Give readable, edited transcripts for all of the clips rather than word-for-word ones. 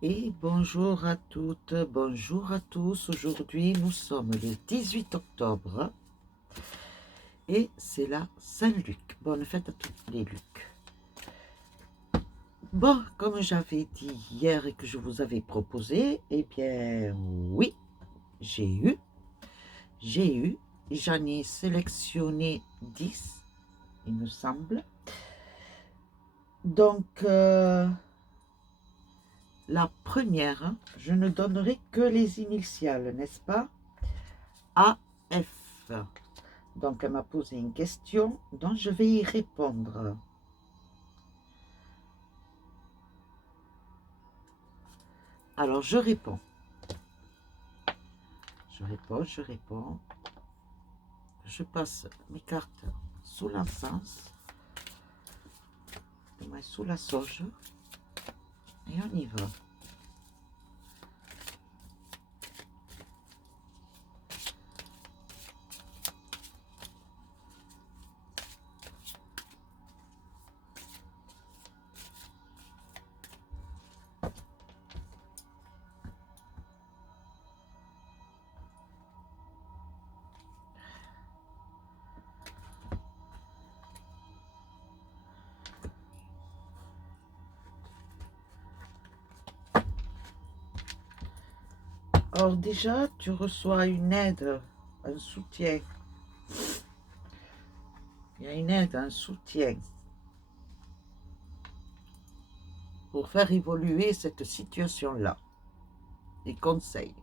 Et bonjour à toutes, bonjour à tous. Aujourd'hui, nous sommes le 18 octobre et c'est la Saint-Luc. Bonne fête à tous les Lucs. Bon, comme j'avais dit hier et que je vous avais proposé, eh bien oui, j'ai eu, j'en ai sélectionné 10, il me semble. Donc, la première, je ne donnerai que les initiales, n'est-ce pas? AF. Donc, elle m'a posé une question dont je vais y répondre. Alors, je réponds. Je réponds. Je passe mes cartes sous l'encens, sous la sauge, et on y va. Alors déjà, tu reçois une aide, un soutien. Il y a une aide, un soutien pour faire évoluer cette situation-là. Des conseils.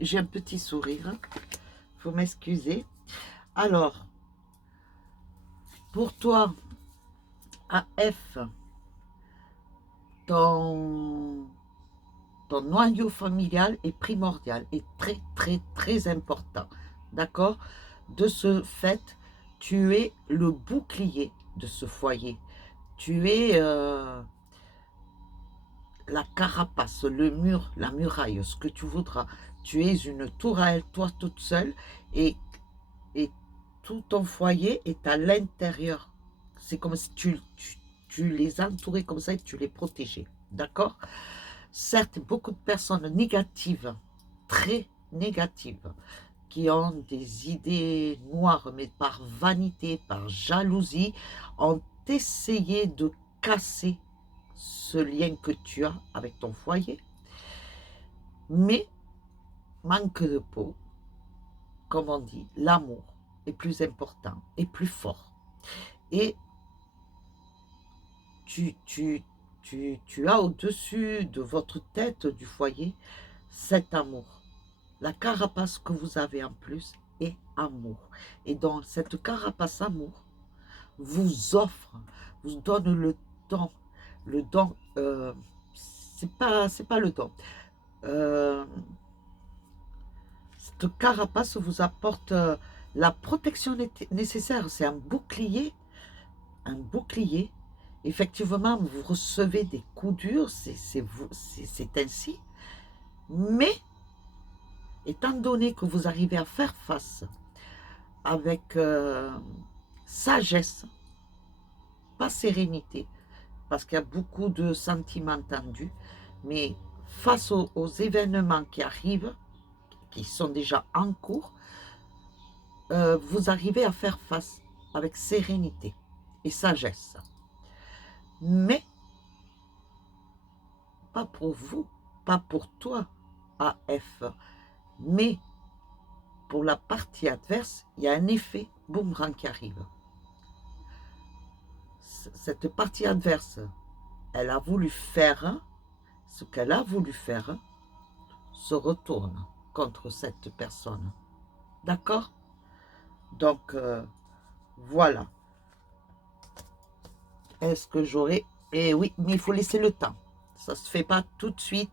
J'ai un petit sourire, faut m'excuser. Alors, pour toi, AF, ton noyau familial est primordial, est très très très important. D'accord? De ce fait, tu es le bouclier de ce foyer. Tu es la carapace, le mur, la muraille, ce que tu voudras. Tu es une tourelle, toi toute seule, et tout ton foyer est à l'intérieur. C'est comme si tu les entourais comme ça et tu les protégeais. D'accord? Certes, beaucoup de personnes négatives, très négatives, qui ont des idées noires, mais par vanité, par jalousie, ont essayé de casser ce lien que tu as avec ton foyer. Mais, manque de peau, comme on dit, l'amour est plus important et plus fort. Et tu as au-dessus de votre tête du foyer cet amour. La carapace que vous avez en plus est amour. Et donc, cette carapace amour vous offre, vous donne le don, c'est pas le don. Cette carapace vous apporte la protection nécessaire. C'est un bouclier. Effectivement, vous recevez des coups durs, c'est ainsi. Mais, étant donné que vous arrivez à faire face avec sagesse, pas sérénité, parce qu'il y a beaucoup de sentiments tendus, mais face aux événements qui arrivent, qui sont déjà en cours, vous arrivez à faire face avec sérénité et sagesse. Mais, pas pour vous, pas pour toi, AF, mais pour la partie adverse, il y a un effet boomerang qui arrive. Cette partie adverse, elle a voulu faire, ce qu'elle a voulu faire se retourne contre cette personne. D'accord? Donc, voilà. Est-ce que j'aurai... Eh oui, mais il faut laisser le temps. Ça ne se fait pas tout de suite.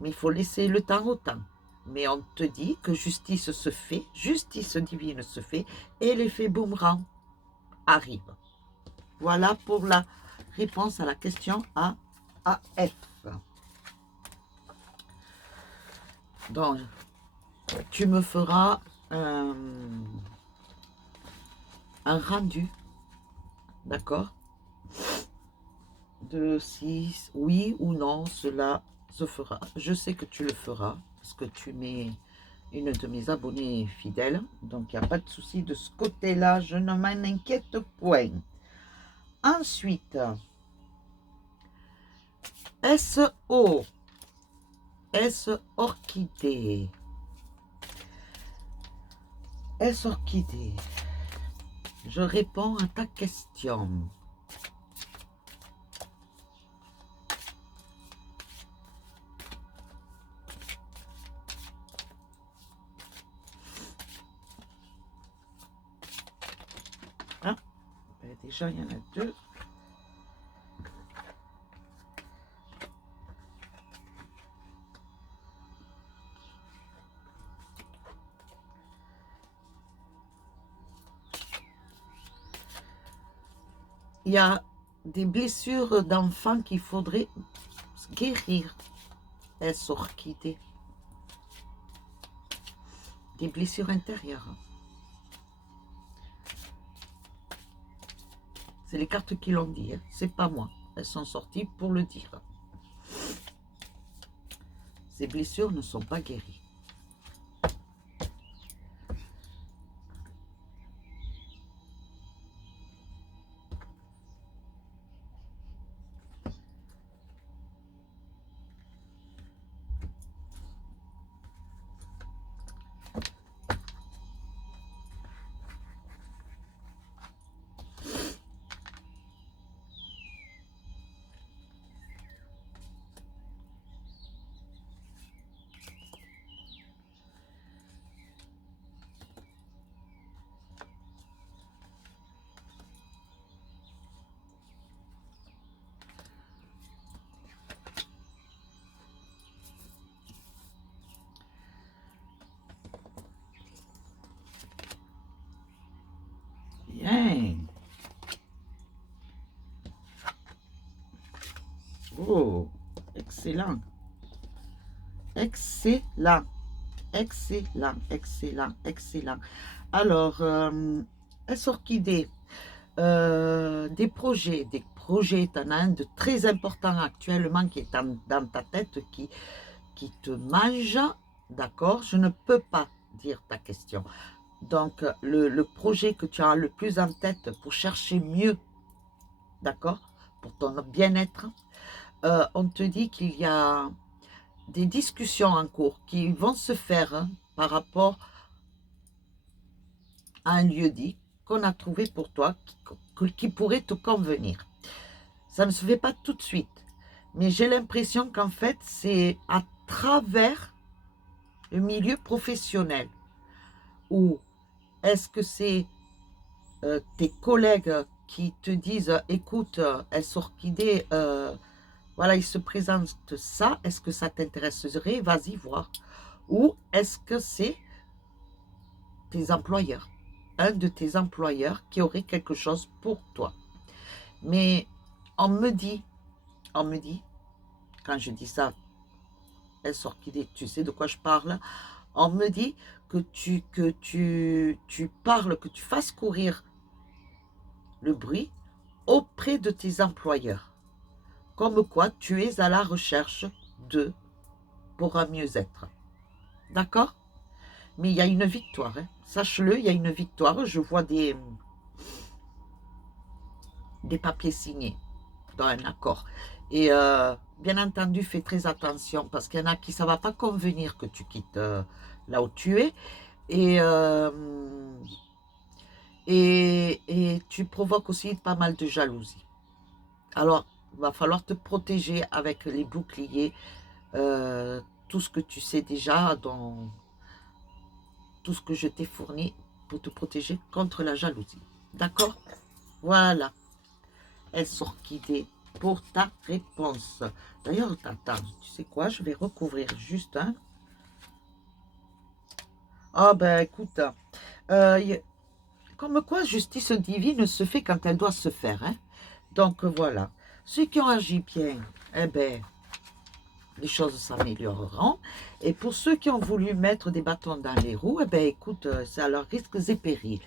Mais il faut laisser le temps au temps. Mais on te dit que justice se fait, justice divine se fait, et l'effet boomerang arrive. Voilà pour la réponse à la question A à F. Donc, tu me feras un rendu, d'accord, de si oui ou non cela se fera. Je sais que tu le feras, parce que tu mets une de mes abonnés fidèles, donc il n'y a pas de souci de ce côté-là, je ne m'en inquiète point. Ensuite, SO, S orchidée, S orchidée, je réponds à ta question. Ah, ben déjà il y en a deux. Il y a des blessures d'enfants qu'il faudrait guérir. S orchidée. Des blessures intérieures. C'est les cartes qui l'ont dit, hein. C'est pas moi. Elles sont sorties pour le dire. Ces blessures ne sont pas guéries. Bien. Oh, excellent. Excellent. Excellent, excellent, excellent. Alors, S orchidée, des projets, tu en as un de très important actuellement qui est dans ta tête, qui te mange, d'accord? Je ne peux pas dire ta question. Donc, le projet que tu as le plus en tête pour chercher mieux, d'accord? Pour ton bien-être, on te dit qu'il y a des discussions en cours qui vont se faire, hein, par rapport à un lieu dit qu'on a trouvé pour toi, qui pourrait te convenir. Ça ne se fait pas tout de suite, mais j'ai l'impression qu'en fait, c'est à travers le milieu professionnel. Ou est-ce que c'est tes collègues qui te disent, écoute, S orchidée, voilà, il se présente ça, est-ce que ça t'intéresserait? Vas-y voir. Ou est-ce que c'est tes employeurs, un de tes employeurs qui aurait quelque chose pour toi? Mais on me dit, quand je dis ça, S orchidée, tu sais de quoi je parle, on me dit que tu parles, que tu fasses courir le bruit auprès de tes employeurs. Comme quoi tu es à la recherche d'eux pour un mieux-être. D'accord? Mais il y a une victoire, hein. Sache-le, il y a une victoire. Je vois des papiers signés dans un accord. Et bien entendu, fais très attention parce qu'il y en a qui ça ne va pas convenir que tu quittes là où tu es. Et, et tu provoques aussi pas mal de jalousie. Alors, il va falloir te protéger avec les boucliers, tout ce que tu sais déjà, dans tout ce que je t'ai fourni pour te protéger contre la jalousie. D'accord? Voilà. S orchidée. pour ta réponse. D'ailleurs, attends, tu sais quoi, je vais recouvrir juste un. Ah ben écoute, comme quoi justice divine se fait quand elle doit se faire. Hein. Donc voilà, ceux qui ont agi bien, eh ben, les choses s'amélioreront. Et pour ceux qui ont voulu mettre des bâtons dans les roues, eh ben écoute, c'est à leurs risques et périls.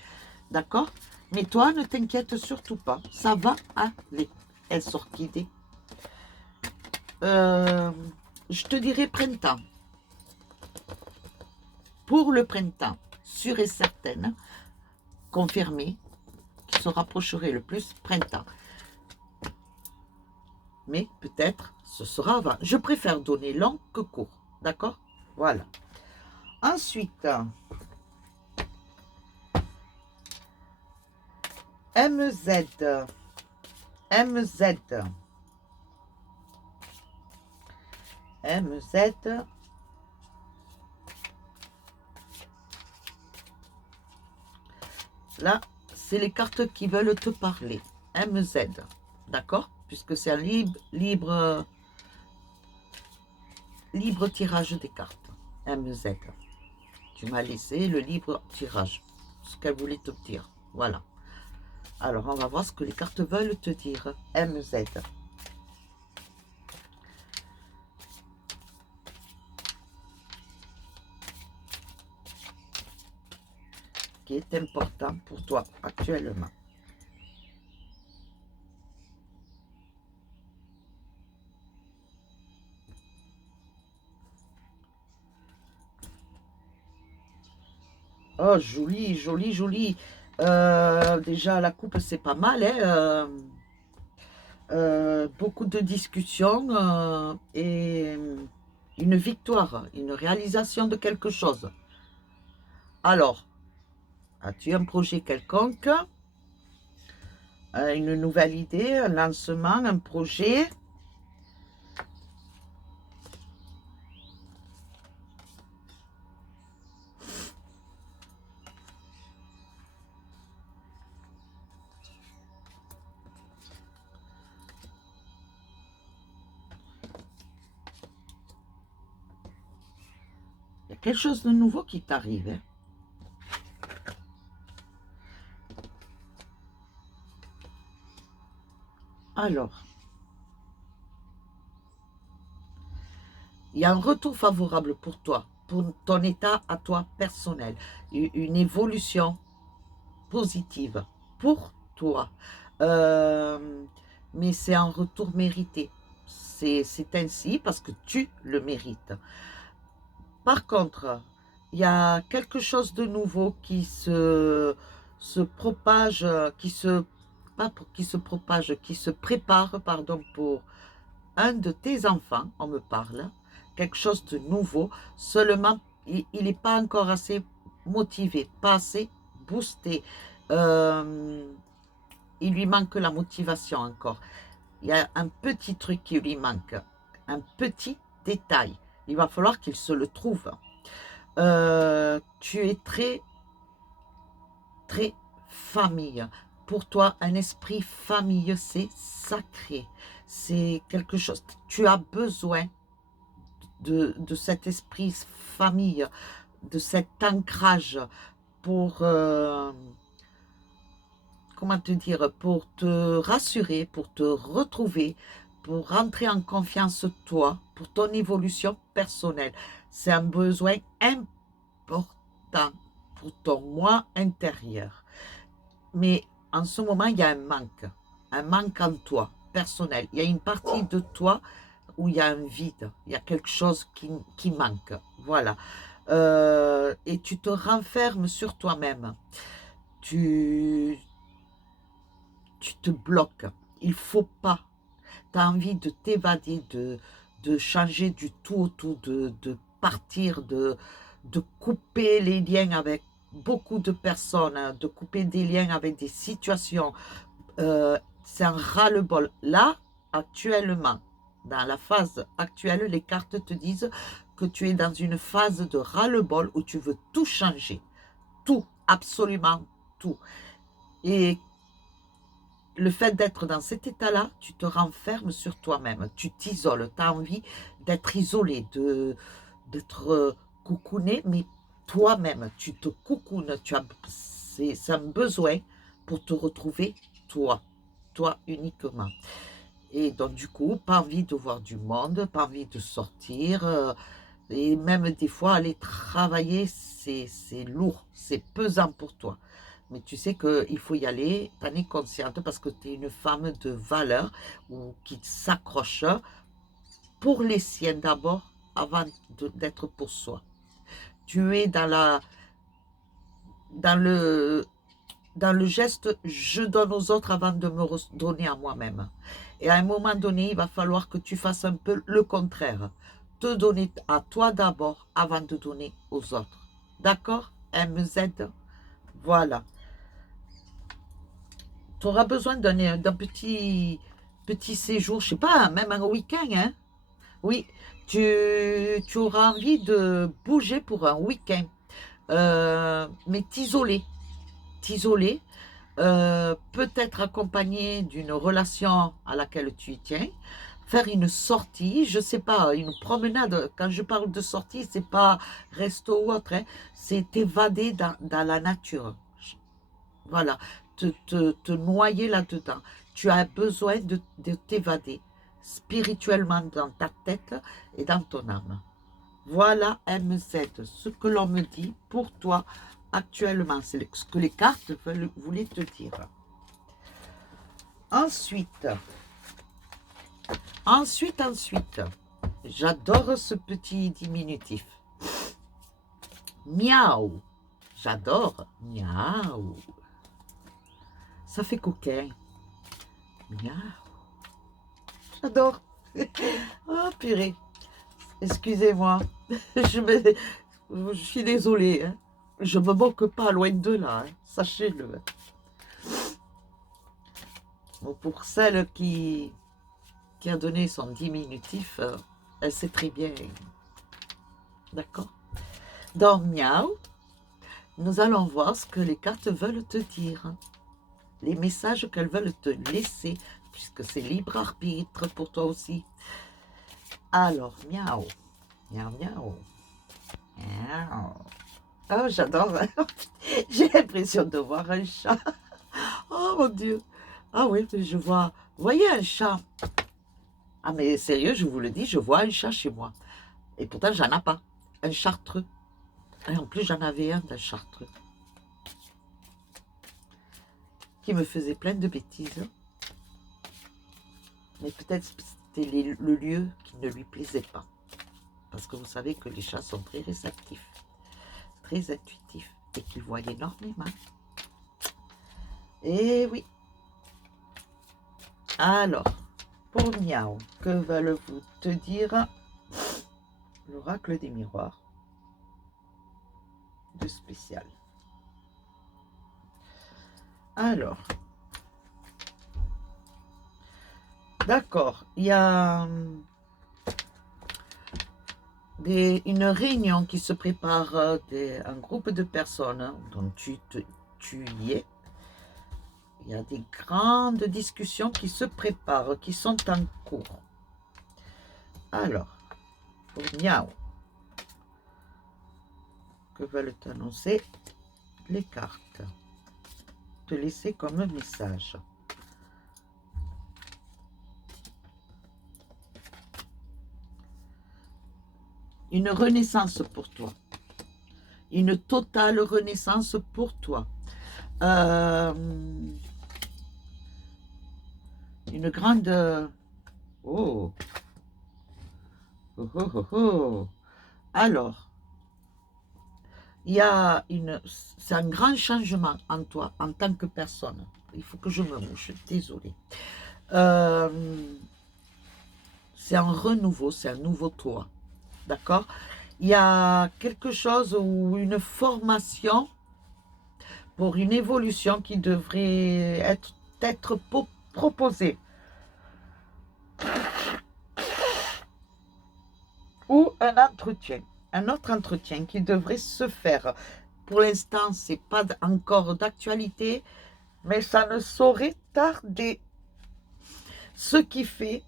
D'accord? Mais toi, ne t'inquiète surtout pas, ça va aller. Elle s'orchidée. Je te dirais printemps. Pour le printemps, sûr et certaine, confirmé, qui se rapprocherait le plus printemps. Mais peut-être ce sera avant. Je préfère donner long que court. D'accord? Voilà. Ensuite, MZ. MZ. MZ. Là, c'est les cartes qui veulent te parler. MZ. D'accord? Puisque c'est un libre tirage des cartes. MZ. Tu m'as laissé le libre tirage. Ce qu'elle voulait te dire. Voilà. Alors, on va voir ce que les cartes veulent te dire. MZ. Qui est important pour toi actuellement. Oh, joli, joli, joli. Déjà, la coupe, c'est pas mal. Hein, beaucoup de discussions et une victoire, une réalisation de quelque chose. Alors, as-tu un projet quelconque, une nouvelle idée, un lancement, un projet? Il y a quelque chose de nouveau qui t'arrive. Hein? Alors, il y a un retour favorable pour toi, pour ton état à toi personnel, une évolution positive pour toi. Euh, mais c'est un retour mérité. C'est ainsi parce que tu le mérites. Par contre, il y a quelque chose de nouveau qui se propage, pas qui se propage, qui se prépare, pardon, pour un de tes enfants, on me parle, quelque chose de nouveau, seulement il n'est pas encore assez motivé, pas assez boosté. Euh, il lui manque la motivation encore. Il y a un petit truc qui lui manque, un petit détail. Il va falloir qu'il se le trouve. Tu es très, très famille. Pour toi, un esprit famille, c'est sacré. C'est quelque chose. Tu as besoin de cet esprit famille, de cet ancrage pour, comment te dire, pour te rassurer, pour te retrouver, pour rentrer en confiance toi, pour ton évolution personnelle. C'est un besoin important pour ton moi intérieur. Mais en ce moment, il y a un manque en toi, personnel. Il y a une partie de toi où il y a un vide, il y a quelque chose qui manque. Voilà. Et tu te renfermes sur toi-même. Tu, tu te bloques. Il faut pas. Tu as envie de t'évader, de changer du tout au tout, de partir, de couper les liens avec beaucoup de personnes, hein, de couper des liens avec des situations. C'est un ras-le-bol. Là, actuellement, dans la phase actuelle, les cartes te disent que tu es dans une phase de ras-le-bol où tu veux tout changer. Tout, absolument tout. Et le fait d'être dans cet état-là, tu te renfermes sur toi-même, tu t'isoles, tu as envie d'être isolé, d'être coucouné, mais toi-même, tu te coucounes, c'est un besoin pour te retrouver toi uniquement. Et donc du coup, pas envie de voir du monde, pas envie de sortir, et même des fois aller travailler, c'est lourd, c'est pesant pour toi. Mais tu sais qu'il faut y aller, tu en es consciente parce que tu es une femme de valeur ou qui s'accroche pour les siens d'abord avant d'être pour soi. Tu es dans le, dans le geste je donne aux autres avant de me donner à moi-même. Et à un moment donné, il va falloir que tu fasses un peu le contraire. Te donner à toi d'abord avant de donner aux autres. D'accord? MZ? Voilà. Tu auras besoin d'un petit séjour, je sais pas, même un week-end, hein? Oui, tu auras envie de bouger pour un week-end, mais t'isoler, peut-être accompagné d'une relation à laquelle tu y tiens, faire une sortie, je sais pas, une promenade. Quand je parle de sortie, c'est pas resto ou autre, hein, c'est t'évader dans la nature. Voilà, te noyer là-dedans. Tu as besoin de t'évader spirituellement dans ta tête et dans ton âme. Voilà MZ, ce que l'on me dit pour toi actuellement. C'est ce que les cartes voulaient te dire. Ensuite, j'adore ce petit diminutif. Miaou. J'adore. Miaou. Ça fait coquin. Miaou. J'adore. Oh purée. Excusez-moi. Je suis désolée. Hein. Je me moque pas loin de là. Hein. Sachez-le. Bon, pour celle qui a donné son diminutif, elle sait très bien. D'accord? Dans Miaou, nous allons voir ce que les cartes veulent te dire. Les messages qu'elles veulent te laisser, puisque c'est libre arbitre pour toi aussi. Alors, miaou, miaou, miaou, miaou. Oh, j'adore. J'ai l'impression de voir un chat. Oh mon Dieu. Ah oui, je vois. Vous voyez un chat? Ah mais sérieux, je vous le dis, je vois un chat chez moi. Et pourtant, j'en ai pas. Un chartreux. Et en plus, j'en avais un d'un chartreux. Qui me faisait plein de bêtises. Mais peut-être c'était le lieu qui ne lui plaisait pas. Parce que vous savez que les chats sont très réceptifs, très intuitifs et qu'ils voient énormément. Et oui. Alors, pour Miaou, que veulent-vous te dire l'oracle des miroirs de spécial? Alors, d'accord, il y a une réunion qui se prépare, un groupe de personnes dont tu y es. Il y a des grandes discussions qui se préparent, qui sont en cours. Alors, pour Miaou, que veulent t'annoncer les cartes? Te laisser comme message. Une renaissance pour toi. Une totale renaissance pour toi. Une grande... Oh. Oh, oh, oh, oh. Alors, il y a c'est un grand changement en toi, en tant que personne. Il faut que je me mouche, désolée. C'est un renouveau, c'est un nouveau toi. D'accord? Il y a quelque chose ou une formation pour une évolution qui devrait être proposée. Ou un entretien, un autre entretien qui devrait se faire. Pour l'instant, ce n'est pas encore d'actualité, mais ça ne saurait tarder. Ce qui fait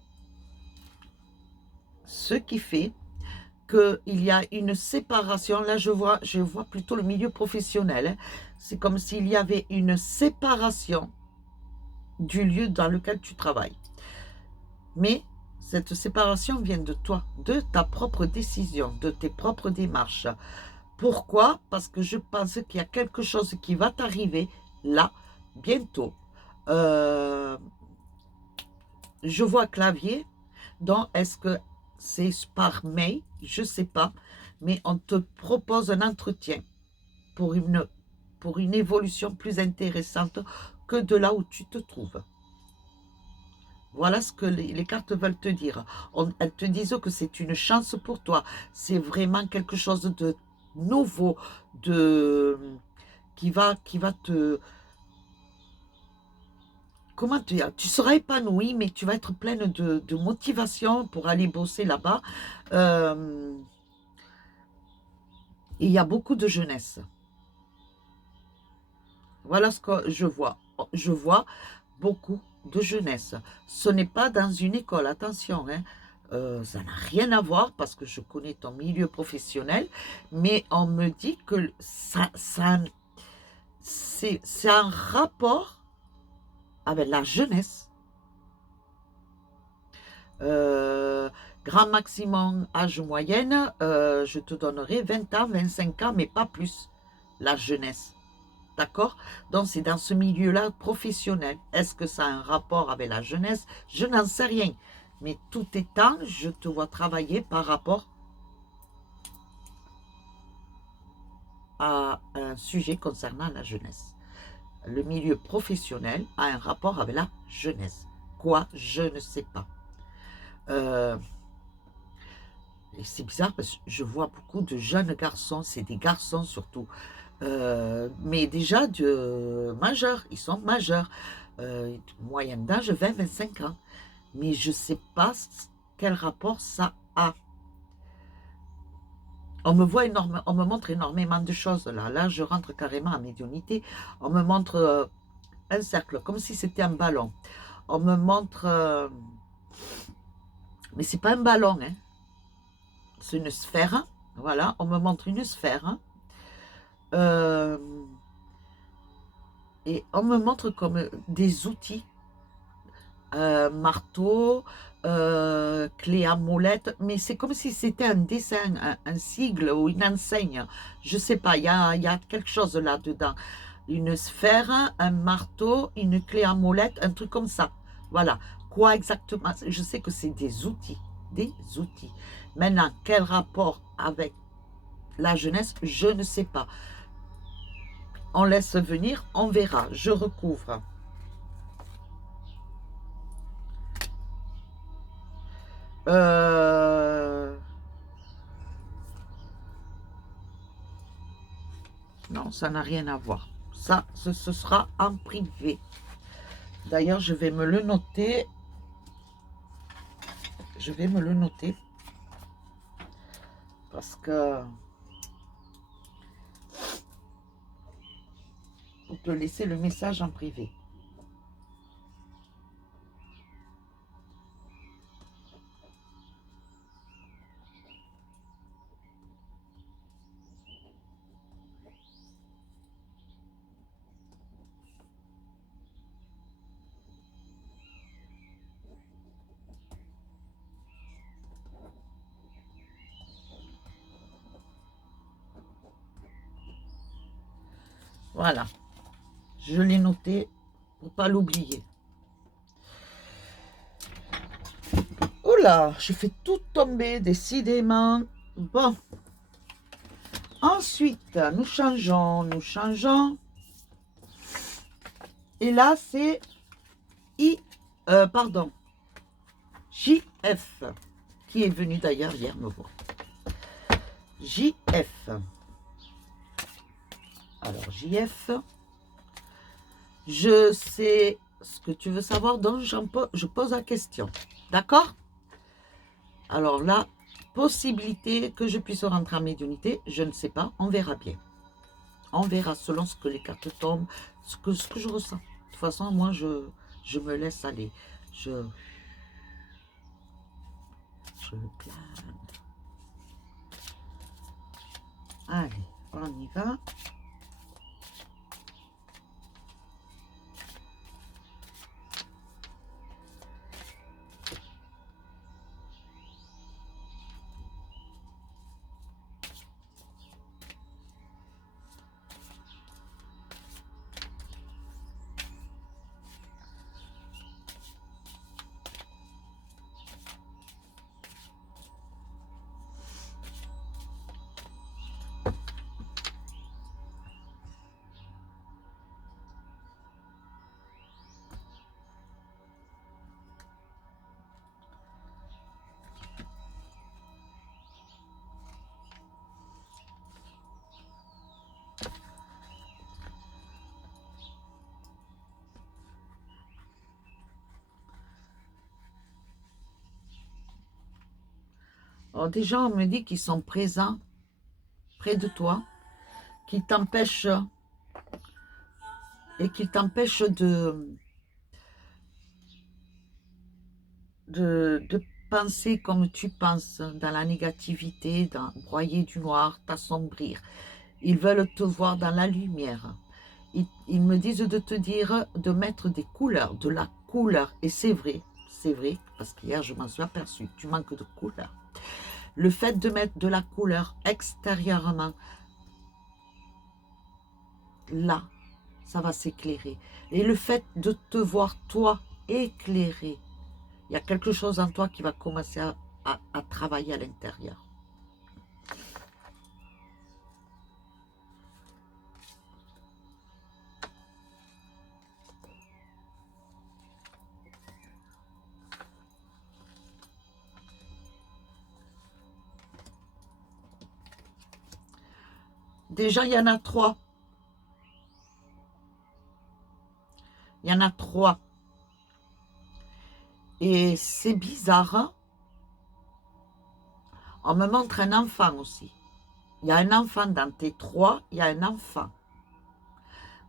qu'il y a une séparation. Là, je vois plutôt le milieu professionnel. Hein. C'est comme s'il y avait une séparation du lieu dans lequel tu travailles. Mais cette séparation vient de toi, de ta propre décision, de tes propres démarches. Pourquoi? Parce que je pense qu'il y a quelque chose qui va t'arriver là, bientôt. Je vois clavier. Donc, est-ce que c'est par mail? Je ne sais pas. Mais on te propose un entretien pour une évolution plus intéressante que de là où tu te trouves. Voilà ce que les cartes veulent te dire. Elles te disent que c'est une chance pour toi. C'est vraiment quelque chose de nouveau, qui va te... Comment te dire? Tu seras épanoui, mais tu vas être pleine de motivation pour aller bosser là-bas. Et il y a beaucoup de jeunesse. Voilà ce que je vois. Je vois beaucoup de jeunesse. Ce n'est pas dans une école, attention, hein. Ça n'a rien à voir parce que je connais ton milieu professionnel, mais on me dit que c'est un rapport avec la jeunesse. Grand maximum âge moyenne, je te donnerai 20 ans, 25 ans, mais pas plus, la jeunesse. D'accord? Donc, c'est dans ce milieu-là professionnel. Est-ce que ça a un rapport avec la jeunesse? Je n'en sais rien. Mais tout étant, je te vois travailler par rapport à un sujet concernant la jeunesse. Le milieu professionnel a un rapport avec la jeunesse. Quoi? Je ne sais pas. Et c'est bizarre parce que je vois beaucoup de jeunes garçons, c'est des garçons surtout, mais déjà majeurs, ils sont majeurs, moyenne d'âge 20-25 ans. Mais je ne sais pas quel rapport ça a. On me montre énormément de choses là. Là, je rentre carrément en médiumnité. On me montre un cercle, comme si c'était un ballon. On me montre... mais c'est pas un ballon, hein. C'est une sphère. Voilà, on me montre une sphère. Et on me montre comme des outils. Marteau, clé à molette, mais c'est comme si c'était un dessin, un sigle ou une enseigne. Je ne sais pas, il y a quelque chose là-dedans. Une sphère, un marteau, une clé à molette, un truc comme ça. Voilà. Quoi exactement? Je sais que c'est des outils. Des outils. Maintenant, quel rapport avec la jeunesse? Je ne sais pas. On laisse venir, on verra. Je recouvre. Non, ça n'a rien à voir. Ça, ce sera en privé. D'ailleurs, je vais me le noter. Je vais me le noter. Parce que... pour te laisser le message en privé. Voilà. Je l'ai noté pour ne pas l'oublier. Oula, je fais tout tomber, décidément. Bon. Ensuite, nous changeons, nous changeons. Et là, c'est JF, qui est venu d'ailleurs hier me voir. JF. Alors, JF, je sais ce que tu veux savoir, donc je pose la question. D'accord? Alors là, possibilité que je puisse rentrer en médiumnité, je ne sais pas, on verra bien. On verra selon ce que les cartes tombent, ce que je ressens. De toute façon, moi, Je me laisse aller. Je plane. Allez, on y va. Alors déjà, on me dit qu'ils sont présents près de toi, qu'ils t'empêchent de penser comme tu penses, dans la négativité, dans broyer du noir, t'assombrir. Ils veulent te voir dans la lumière. Ils me disent de te dire de mettre des couleurs, de la couleur. Et c'est vrai, parce qu'hier je m'en suis aperçue, tu manques de couleur. Le fait de mettre de la couleur extérieurement, là, ça va s'éclairer. Et le fait de te voir, toi, éclairé, il y a quelque chose en toi qui va commencer à travailler à l'intérieur. Déjà, il y en a 3. Il y en a 3. Et c'est bizarre, hein. On me montre un enfant aussi. Il y a un enfant dans tes 3, il y a un enfant.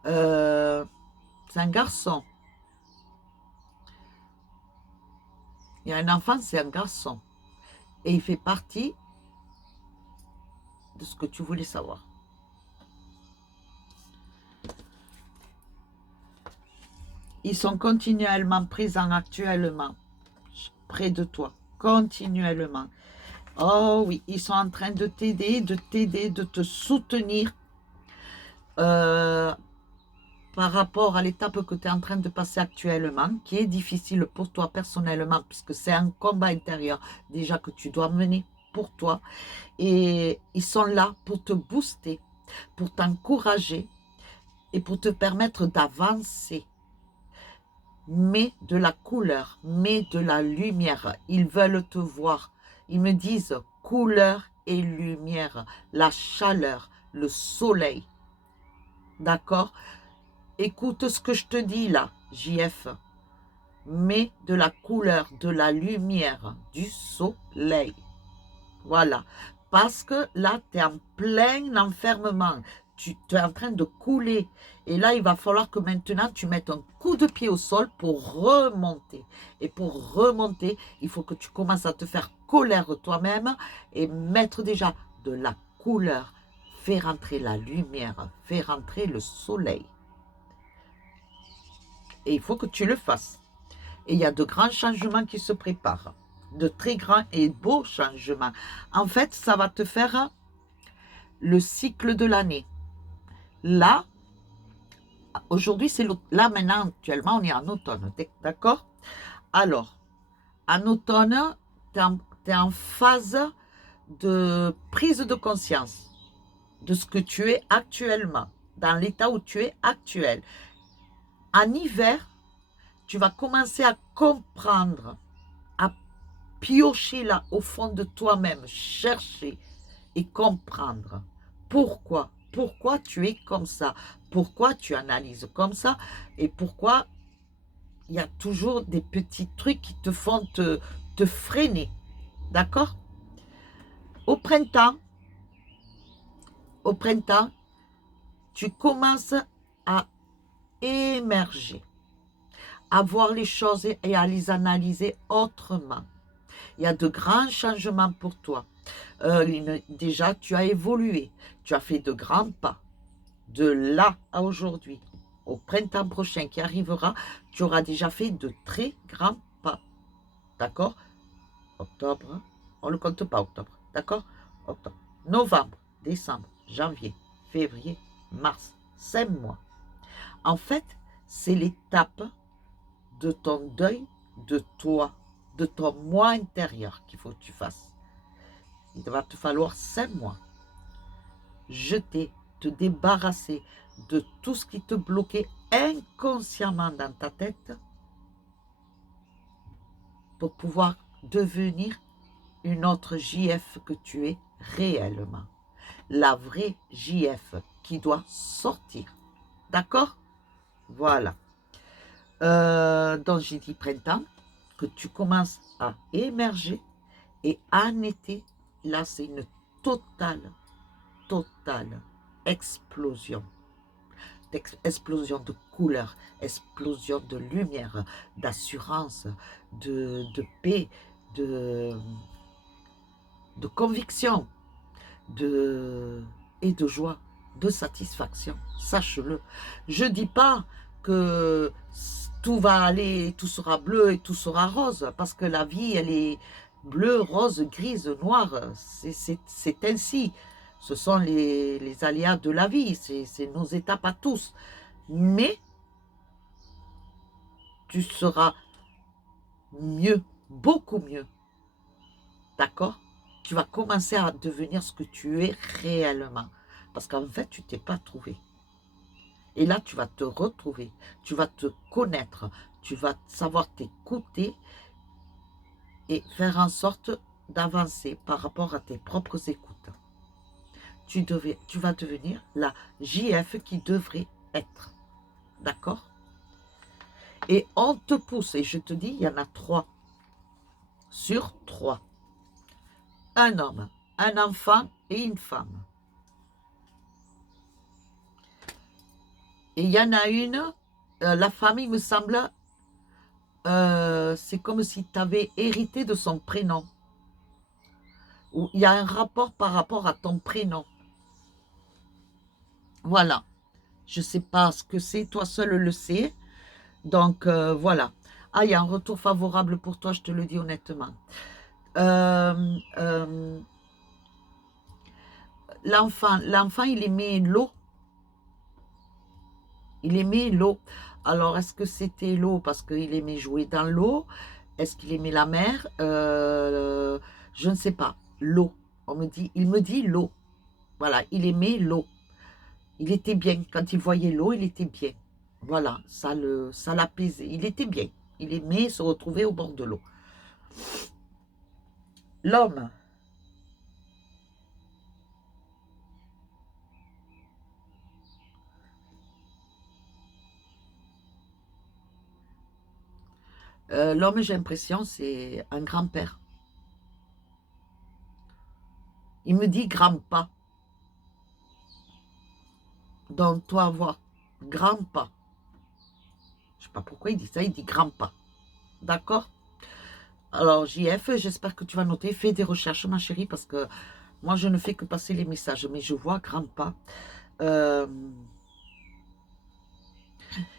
C'est un garçon. Il y a un enfant, c'est un garçon. Et il fait partie de ce que tu voulais savoir. Ils sont continuellement présents actuellement, près de toi, continuellement. Oh oui, ils sont en train de t'aider, de te soutenir par rapport à l'étape que tu es en train de passer actuellement, qui est difficile pour toi personnellement, puisque c'est un combat intérieur déjà que tu dois mener pour toi. Et ils sont là pour te booster, pour t'encourager et pour te permettre d'avancer. Mets de la couleur, mets de la lumière. Ils veulent te voir. Ils me disent couleur et lumière, la chaleur, le soleil. D'accord? Écoute ce que je te dis là, JF. Mets de la couleur, de la lumière, du soleil. Voilà. Parce que là, tu es en plein enfermement. Tu es en train de couler. Et là, il va falloir que maintenant, tu mettes un coup de pied au sol pour remonter. Et pour remonter, il faut que tu commences à te faire colère toi-même et mettre déjà de la couleur. Fais rentrer la lumière, fais rentrer le soleil. Et il faut que tu le fasses. Et il y a de grands changements qui se préparent. De très grands et beaux changements. En fait, ça va te faire le cycle de l'année. Là, aujourd'hui, c'est là maintenant, actuellement, on est en automne, d'accord? Alors, en automne, tu es en phase de prise de conscience de ce que tu es actuellement, dans l'état où tu es actuel. En hiver, tu vas commencer à comprendre, à piocher là au fond de toi-même, chercher et comprendre pourquoi tu es comme ça, pourquoi tu analyses comme ça et pourquoi il y a toujours des petits trucs qui te font te freiner, d'accord? Au printemps, tu commences à émerger, à voir les choses et à les analyser autrement. Il y a de grands changements pour toi. Déjà, tu as évolué, tu as fait de grands pas. De là à aujourd'hui, au printemps prochain qui arrivera, tu auras déjà fait de très grands pas. D'accord? Octobre, on ne le compte pas octobre. D'accord? Octobre, novembre, décembre, janvier, février, mars, 5 mois. En fait, c'est l'étape de ton deuil, de toi, de ton moi intérieur qu'il faut que tu fasses. Il va te falloir 5 mois. Jeter, te débarrasser de tout ce qui te bloquait inconsciemment dans ta tête pour pouvoir devenir une autre JF que tu es réellement. La vraie JF qui doit sortir. D'accord? Voilà. Donc j'ai dit printemps, que tu commences à émerger, et en été, là c'est une totale explosion. Explosion de couleurs, explosion de lumière, d'assurance, de paix, de conviction, et de joie, de satisfaction. Sache-le. Je ne dis pas que tout va aller, tout sera bleu et tout sera rose, parce que la vie, elle est bleue, rose, grise, noire. C'est ainsi. Ce sont les aléas de la vie, c'est nos étapes à tous. Mais tu seras mieux, beaucoup mieux. D'accord? Tu vas commencer à devenir ce que tu es réellement. Parce qu'en fait, tu ne t'es pas trouvé. Et là, tu vas te retrouver. Tu vas te connaître. Tu vas savoir t'écouter et faire en sorte d'avancer par rapport à tes propres écoutes. Tu vas devenir la JF qui devrait être. D'accord? Et on te pousse. Et je te dis, il y en a 3 sur 3. Un homme, un enfant et une femme. Et il y en a une, la femme, il me semble, c'est comme si tu avais hérité de son prénom. Ou il y a un rapport par rapport à ton prénom. Voilà. Je ne sais pas ce que c'est, toi seul le sais. Donc, voilà. Ah, il y a un retour favorable pour toi, je te le dis honnêtement. L'enfant, il aimait l'eau. Il aimait l'eau. Alors, est-ce que c'était l'eau parce qu'il aimait jouer dans l'eau? Est-ce qu'il aimait la mer? Je ne sais pas. L'eau. Il me dit l'eau. Voilà, il aimait l'eau. Il était bien. Quand il voyait l'eau, il était bien. Voilà, ça l'apaisait. Il était bien. Il aimait se retrouver au bord de l'eau. L'homme. L'homme, j'ai l'impression, c'est un grand-père. Il me dit grand-pas. Donc, toi, avoir grand-pas. Je ne sais pas pourquoi il dit ça, il dit grand-pas. D'accord? Alors, JF, j'espère que tu vas noter. Fais des recherches, ma chérie, parce que moi, je ne fais que passer les messages. Mais je vois grand-pas.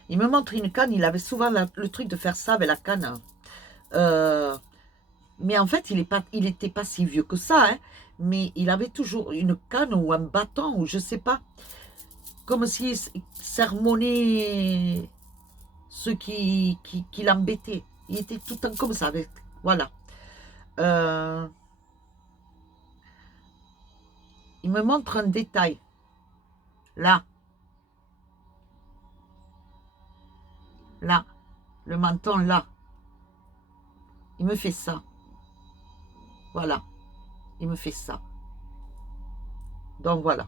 Il me montre une canne. Il avait souvent le truc de faire ça avec la canne. Mais en fait, il n'était pas si vieux que ça. Hein, mais il avait toujours une canne ou un bâton, ou je ne sais pas. Comme s'il sermonnait ceux qui l'embêtaient. Il était tout le temps comme ça. Voilà. Il me montre un détail. Là. Là. Le menton, là. Il me fait ça. Voilà. Il me fait ça. Donc, voilà.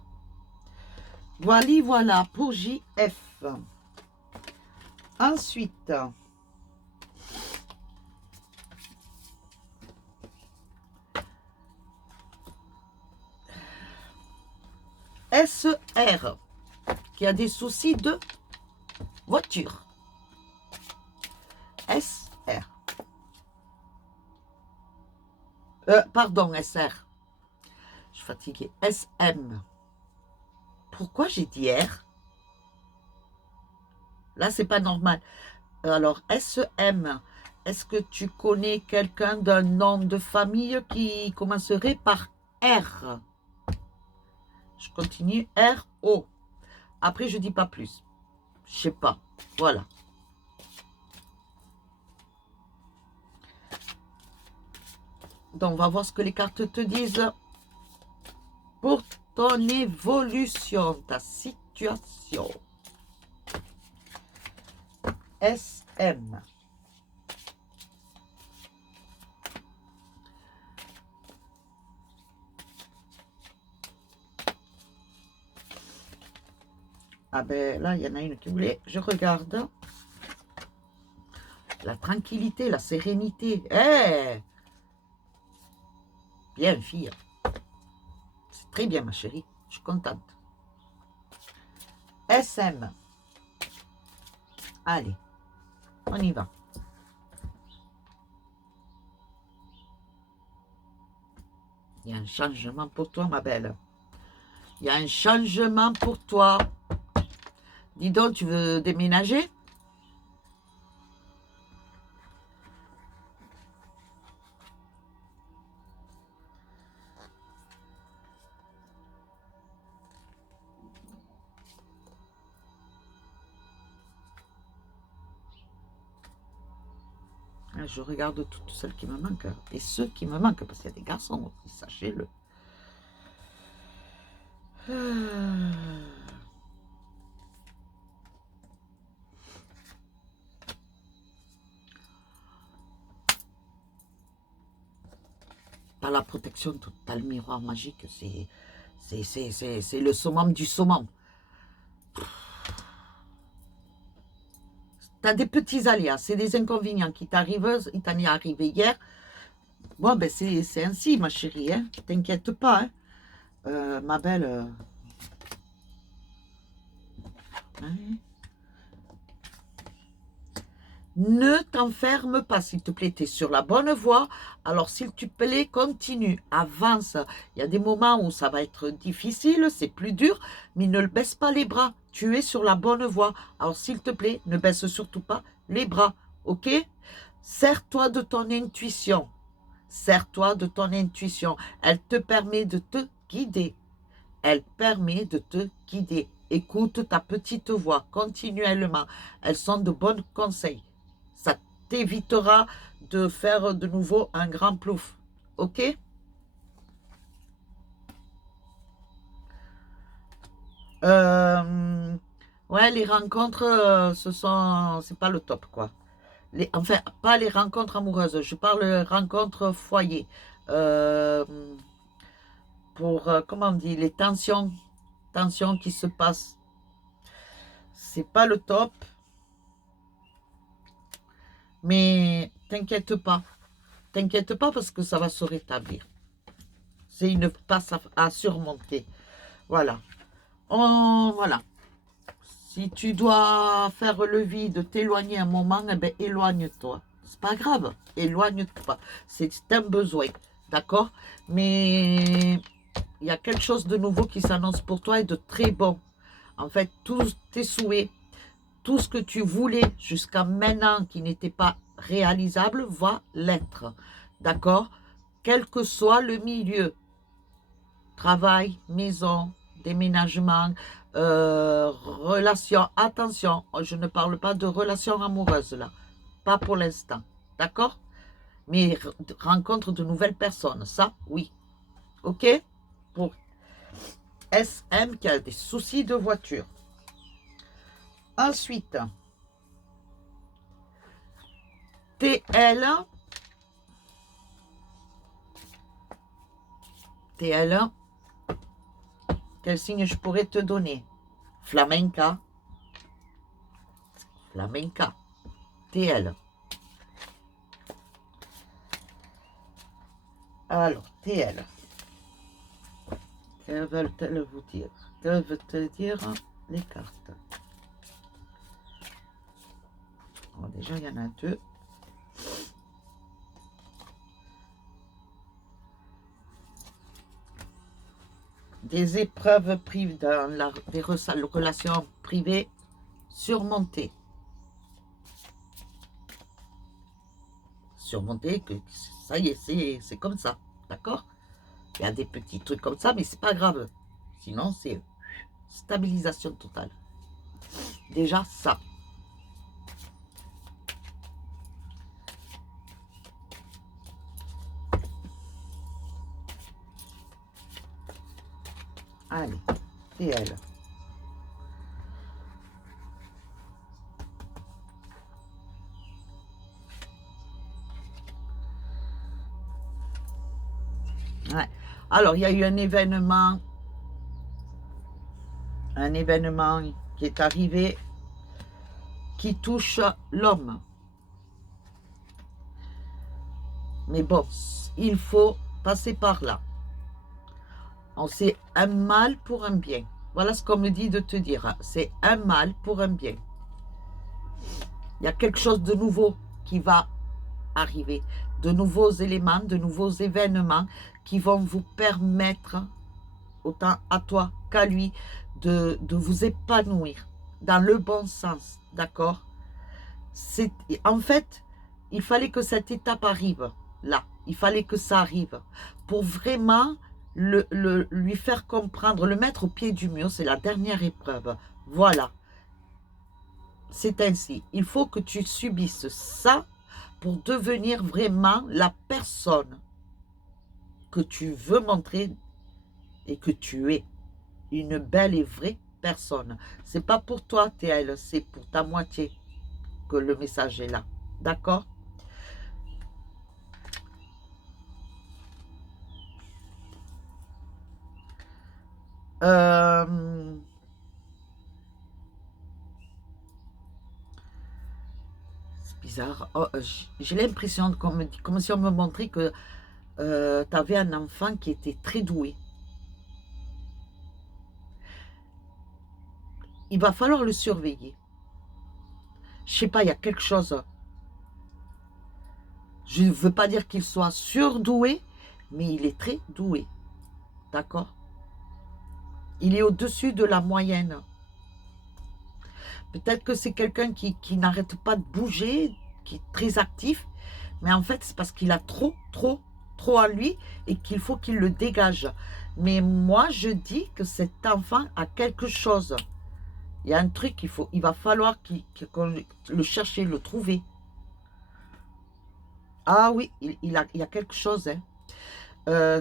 Voilà pour JF. Ensuite, SR, qui a des soucis de voiture. Pardon, SR. Je suis fatiguée. SM. Pourquoi j'ai dit R? Là, c'est pas normal. Alors, SEM. Est-ce que tu connais quelqu'un d'un nom de famille qui commencerait par R? Je continue. R-O. Après, je dis pas plus. Je sais pas. Voilà. Donc, on va voir ce que les cartes te disent pour ton évolution, ta situation. SM. Ah ben là, il y en a une qui voulait. Je regarde. La tranquillité, la sérénité. Eh, bien, fille. C'est très bien, ma chérie. Je suis contente. SM. Allez, on y va. Il y a un changement pour toi, ma belle. Il y a un changement pour toi. Dis donc, tu veux déménager? Je regarde toutes celles qui me manquent. Et ceux qui me manquent, parce qu'il y a des garçons aussi, sachez-le. Par la protection totale, miroir magique, c'est le summum du summum. Tu as des petits aléas, c'est des inconvénients qui t'arrivent, il t'en est arrivé hier. Bon, ben c'est ainsi, ma chérie, hein. T'inquiète pas, hein. Ma belle. Hein. Ne t'enferme pas, s'il te plaît, tu es sur la bonne voie. Alors, s'il te plaît, continue, avance. Il y a des moments où ça va être difficile, c'est plus dur, mais ne baisse pas les bras. Tu es sur la bonne voie. Alors, s'il te plaît, ne baisse surtout pas les bras, ok? Sers-toi de ton intuition. Sers-toi de ton intuition. Elle te permet de te guider. Elle permet de te guider. Écoute ta petite voix continuellement. Elles sont de bons conseils. Ça t'évitera de faire de nouveau un grand plouf. Ok? Ouais, les rencontres, c'est pas le top, quoi. Enfin, pas les rencontres amoureuses. Je parle rencontres foyer. Euh, pour, comment on dit, les tensions qui se passent. C'est pas le top. Mais t'inquiète pas parce que ça va se rétablir. C'est une passe à surmonter. Voilà. Voilà. Si tu dois faire le vide, t'éloigner un moment, eh ben, éloigne-toi. C'est pas grave, éloigne-toi. C'est un besoin, d'accord? Mais il y a quelque chose de nouveau qui s'annonce pour toi et de très bon. En fait, tous tes souhaits, tout ce que tu voulais jusqu'à maintenant qui n'était pas réalisable va l'être. D'accord? Quel que soit le milieu, travail, maison, déménagement, relation, attention, je ne parle pas de relation amoureuse là, pas pour l'instant. D'accord? Mais rencontre de nouvelles personnes, ça, oui. Ok? Pour SM qui a des soucis de voiture. Ensuite, TL, TL, quel signe je pourrais te donner? Flamenca, Flamenca, TL. Alors, TL, que veulent-elles vous dire? Que veulent-elles dire les cartes? Alors, déjà, il y en a deux. des épreuves privées, dans des relations privées, surmontées. Surmonter, que ça y est, c'est comme ça, d'accord? Il y a des petits trucs comme ça, mais c'est pas grave. Sinon, c'est stabilisation totale. Déjà, ça. Allez, et elle. Ouais. Alors, il y a eu un événement qui est arrivé qui touche l'homme. Mais bon, il faut passer par là. C'est un mal pour un bien. Voilà ce qu'on me dit de te dire. C'est un mal pour un bien. Il y a quelque chose de nouveau qui va arriver. De nouveaux éléments, de nouveaux événements qui vont vous permettre, autant à toi qu'à lui, de vous épanouir dans le bon sens. D'accord? En fait, il fallait que cette étape arrive là. Il fallait que ça arrive pour vraiment lui faire comprendre, le mettre au pied du mur. C'est la dernière épreuve. Voilà. C'est ainsi. Il faut que tu subisses ça pour devenir vraiment la personne que tu veux montrer et que tu es. Une belle et vraie personne. C'est pas pour toi, TL, c'est pour ta moitié que le message est là. D'accord? C'est bizarre. Oh, j'ai l'impression comme si on me montrait que tu avais un enfant qui était très doué. Il va falloir le surveiller. Je sais pas, il y a quelque chose. Je ne veux pas dire qu'il soit surdoué, mais il est très doué. D'accord? Il est au-dessus de la moyenne. Peut-être que c'est quelqu'un qui n'arrête pas de bouger, qui est très actif, mais en fait, c'est parce qu'il a trop en lui et qu'il faut qu'il le dégage. Mais moi, je dis que cet enfant a quelque chose. Il y a un truc, il va falloir qu'on le cherche, le trouver. Ah oui, il y a quelque chose, hein.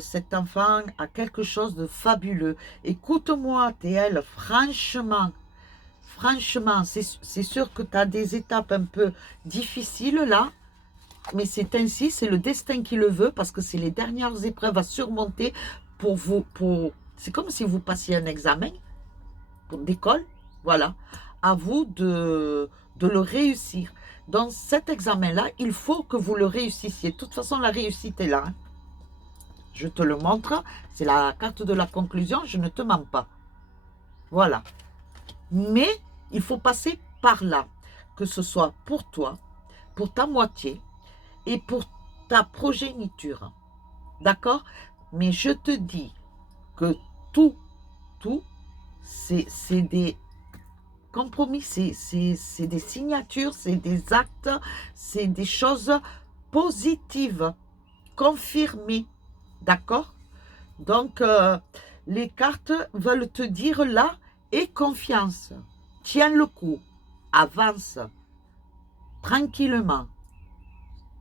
Cet enfant a quelque chose de fabuleux. Écoute-moi, TL, franchement, c'est sûr que tu as des étapes un peu difficiles là, mais c'est ainsi, c'est le destin qui le veut, parce que c'est les dernières épreuves à surmonter pour vous. C'est comme si vous passiez un examen d'école, voilà. À vous de le réussir. Dans cet examen-là, il faut que vous le réussissiez. De toute façon, la réussite est là, hein. Je te le montre, c'est la carte de la conclusion, je ne te mens pas. Voilà. Mais il faut passer par là, que ce soit pour toi, pour ta moitié et pour ta progéniture. D'accord? Mais je te dis que tout, c'est des compromis, c'est des signatures, c'est des actes, c'est des choses positives, confirmées. D'accord? Donc, les cartes veulent te dire là, aie confiance, tiens le coup, avance tranquillement,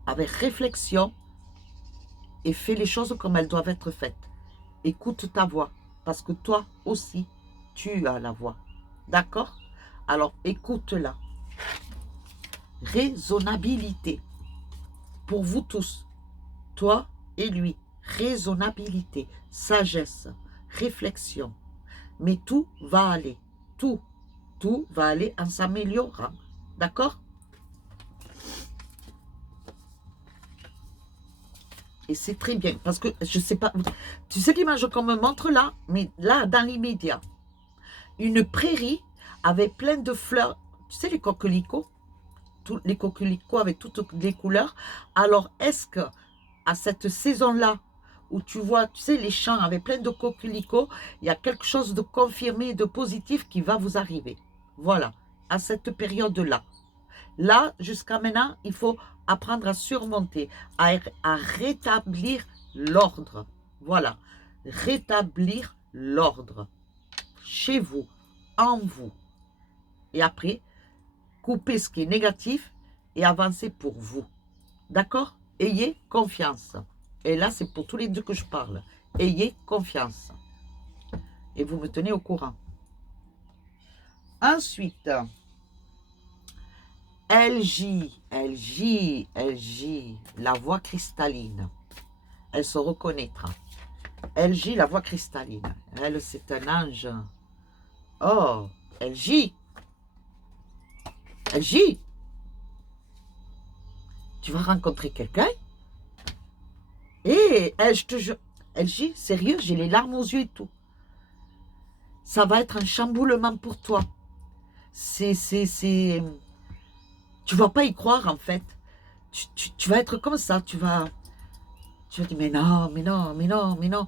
avec réflexion et fais les choses comme elles doivent être faites. Écoute ta voix, parce que toi aussi, tu as la voix. D'accord? Alors, écoute-la. Raisonnabilité. Pour vous tous, toi et lui. Raisonnabilité, sagesse, réflexion. Mais tout va aller. Tout va aller en s'améliorant. D'accord? Et c'est très bien. Parce que, je sais pas, tu sais l'image qu'on me montre là, mais là, dans l'immédiat, une prairie avec plein de fleurs. Tu sais les coquelicots? Les coquelicots avec toutes les couleurs. Alors, est-ce que à cette saison-là, où tu vois, tu sais, les champs avec plein de coquelicots, il y a quelque chose de confirmé, de positif qui va vous arriver. Voilà, à cette période-là. Là, jusqu'à maintenant, il faut apprendre à surmonter, à rétablir l'ordre. Voilà, rétablir l'ordre chez vous, en vous. Et après, couper ce qui est négatif et avancer pour vous. D'accord? Ayez confiance. Et là, c'est pour tous les deux que je parle. Ayez confiance. Et vous me tenez au courant. Ensuite, LJ, la voix cristalline. Elle se reconnaîtra. LJ, la voix cristalline. Elle, c'est un ange. Oh, LJ. LJ. Tu vas rencontrer quelqu'un? Et je te jure, LJ, sérieux, j'ai les larmes aux yeux et tout. Ça va être un chamboulement pour toi. Tu vas pas y croire, en fait. Tu vas être comme ça, tu vas dire, mais non, mais non, mais non, mais non.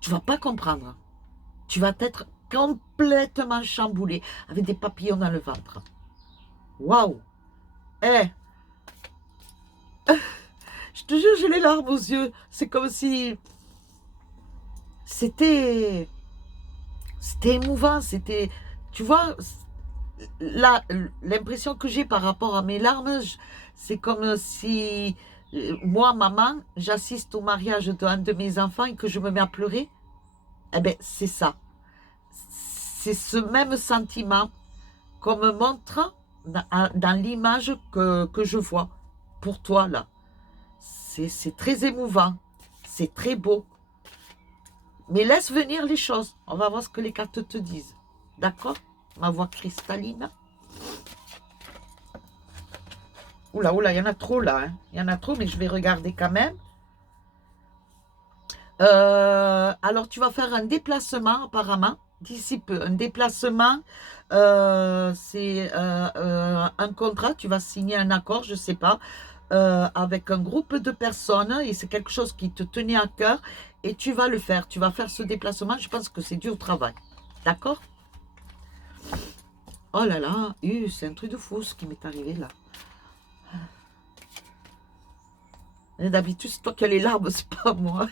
Tu vas pas comprendre. Tu vas être complètement chamboulé, avec des papillons dans le ventre. Waouh! Eh! Je te jure, j'ai les larmes aux yeux. C'est comme si... C'était émouvant, c'était... Tu vois, là, l'impression que j'ai par rapport à mes larmes, c'est comme si moi, maman, j'assiste au mariage d'un de mes enfants et que je me mets à pleurer. Eh bien, c'est ça. C'est ce même sentiment qu'on me montre dans l'image que je vois pour toi, là. C'est très émouvant. C'est très beau. Mais laisse venir les choses. On va voir ce que les cartes te disent. D'accord? Ma voix cristalline. Oula, oula, il y en a trop là. Hein. Il y en a trop, mais je vais regarder quand même. Alors, tu vas faire un déplacement, apparemment, d'ici peu. Un déplacement, c'est un contrat. Tu vas signer un accord, je ne sais pas, avec un groupe de personnes. Et c'est quelque chose qui te tenait à cœur. Et tu vas le faire. Tu vas faire ce déplacement. Je pense que c'est dû au travail. D'accord? Oh là là, c'est un truc de fou ce qui m'est arrivé là. D'habitude, c'est toi qui as les larmes, c'est pas moi.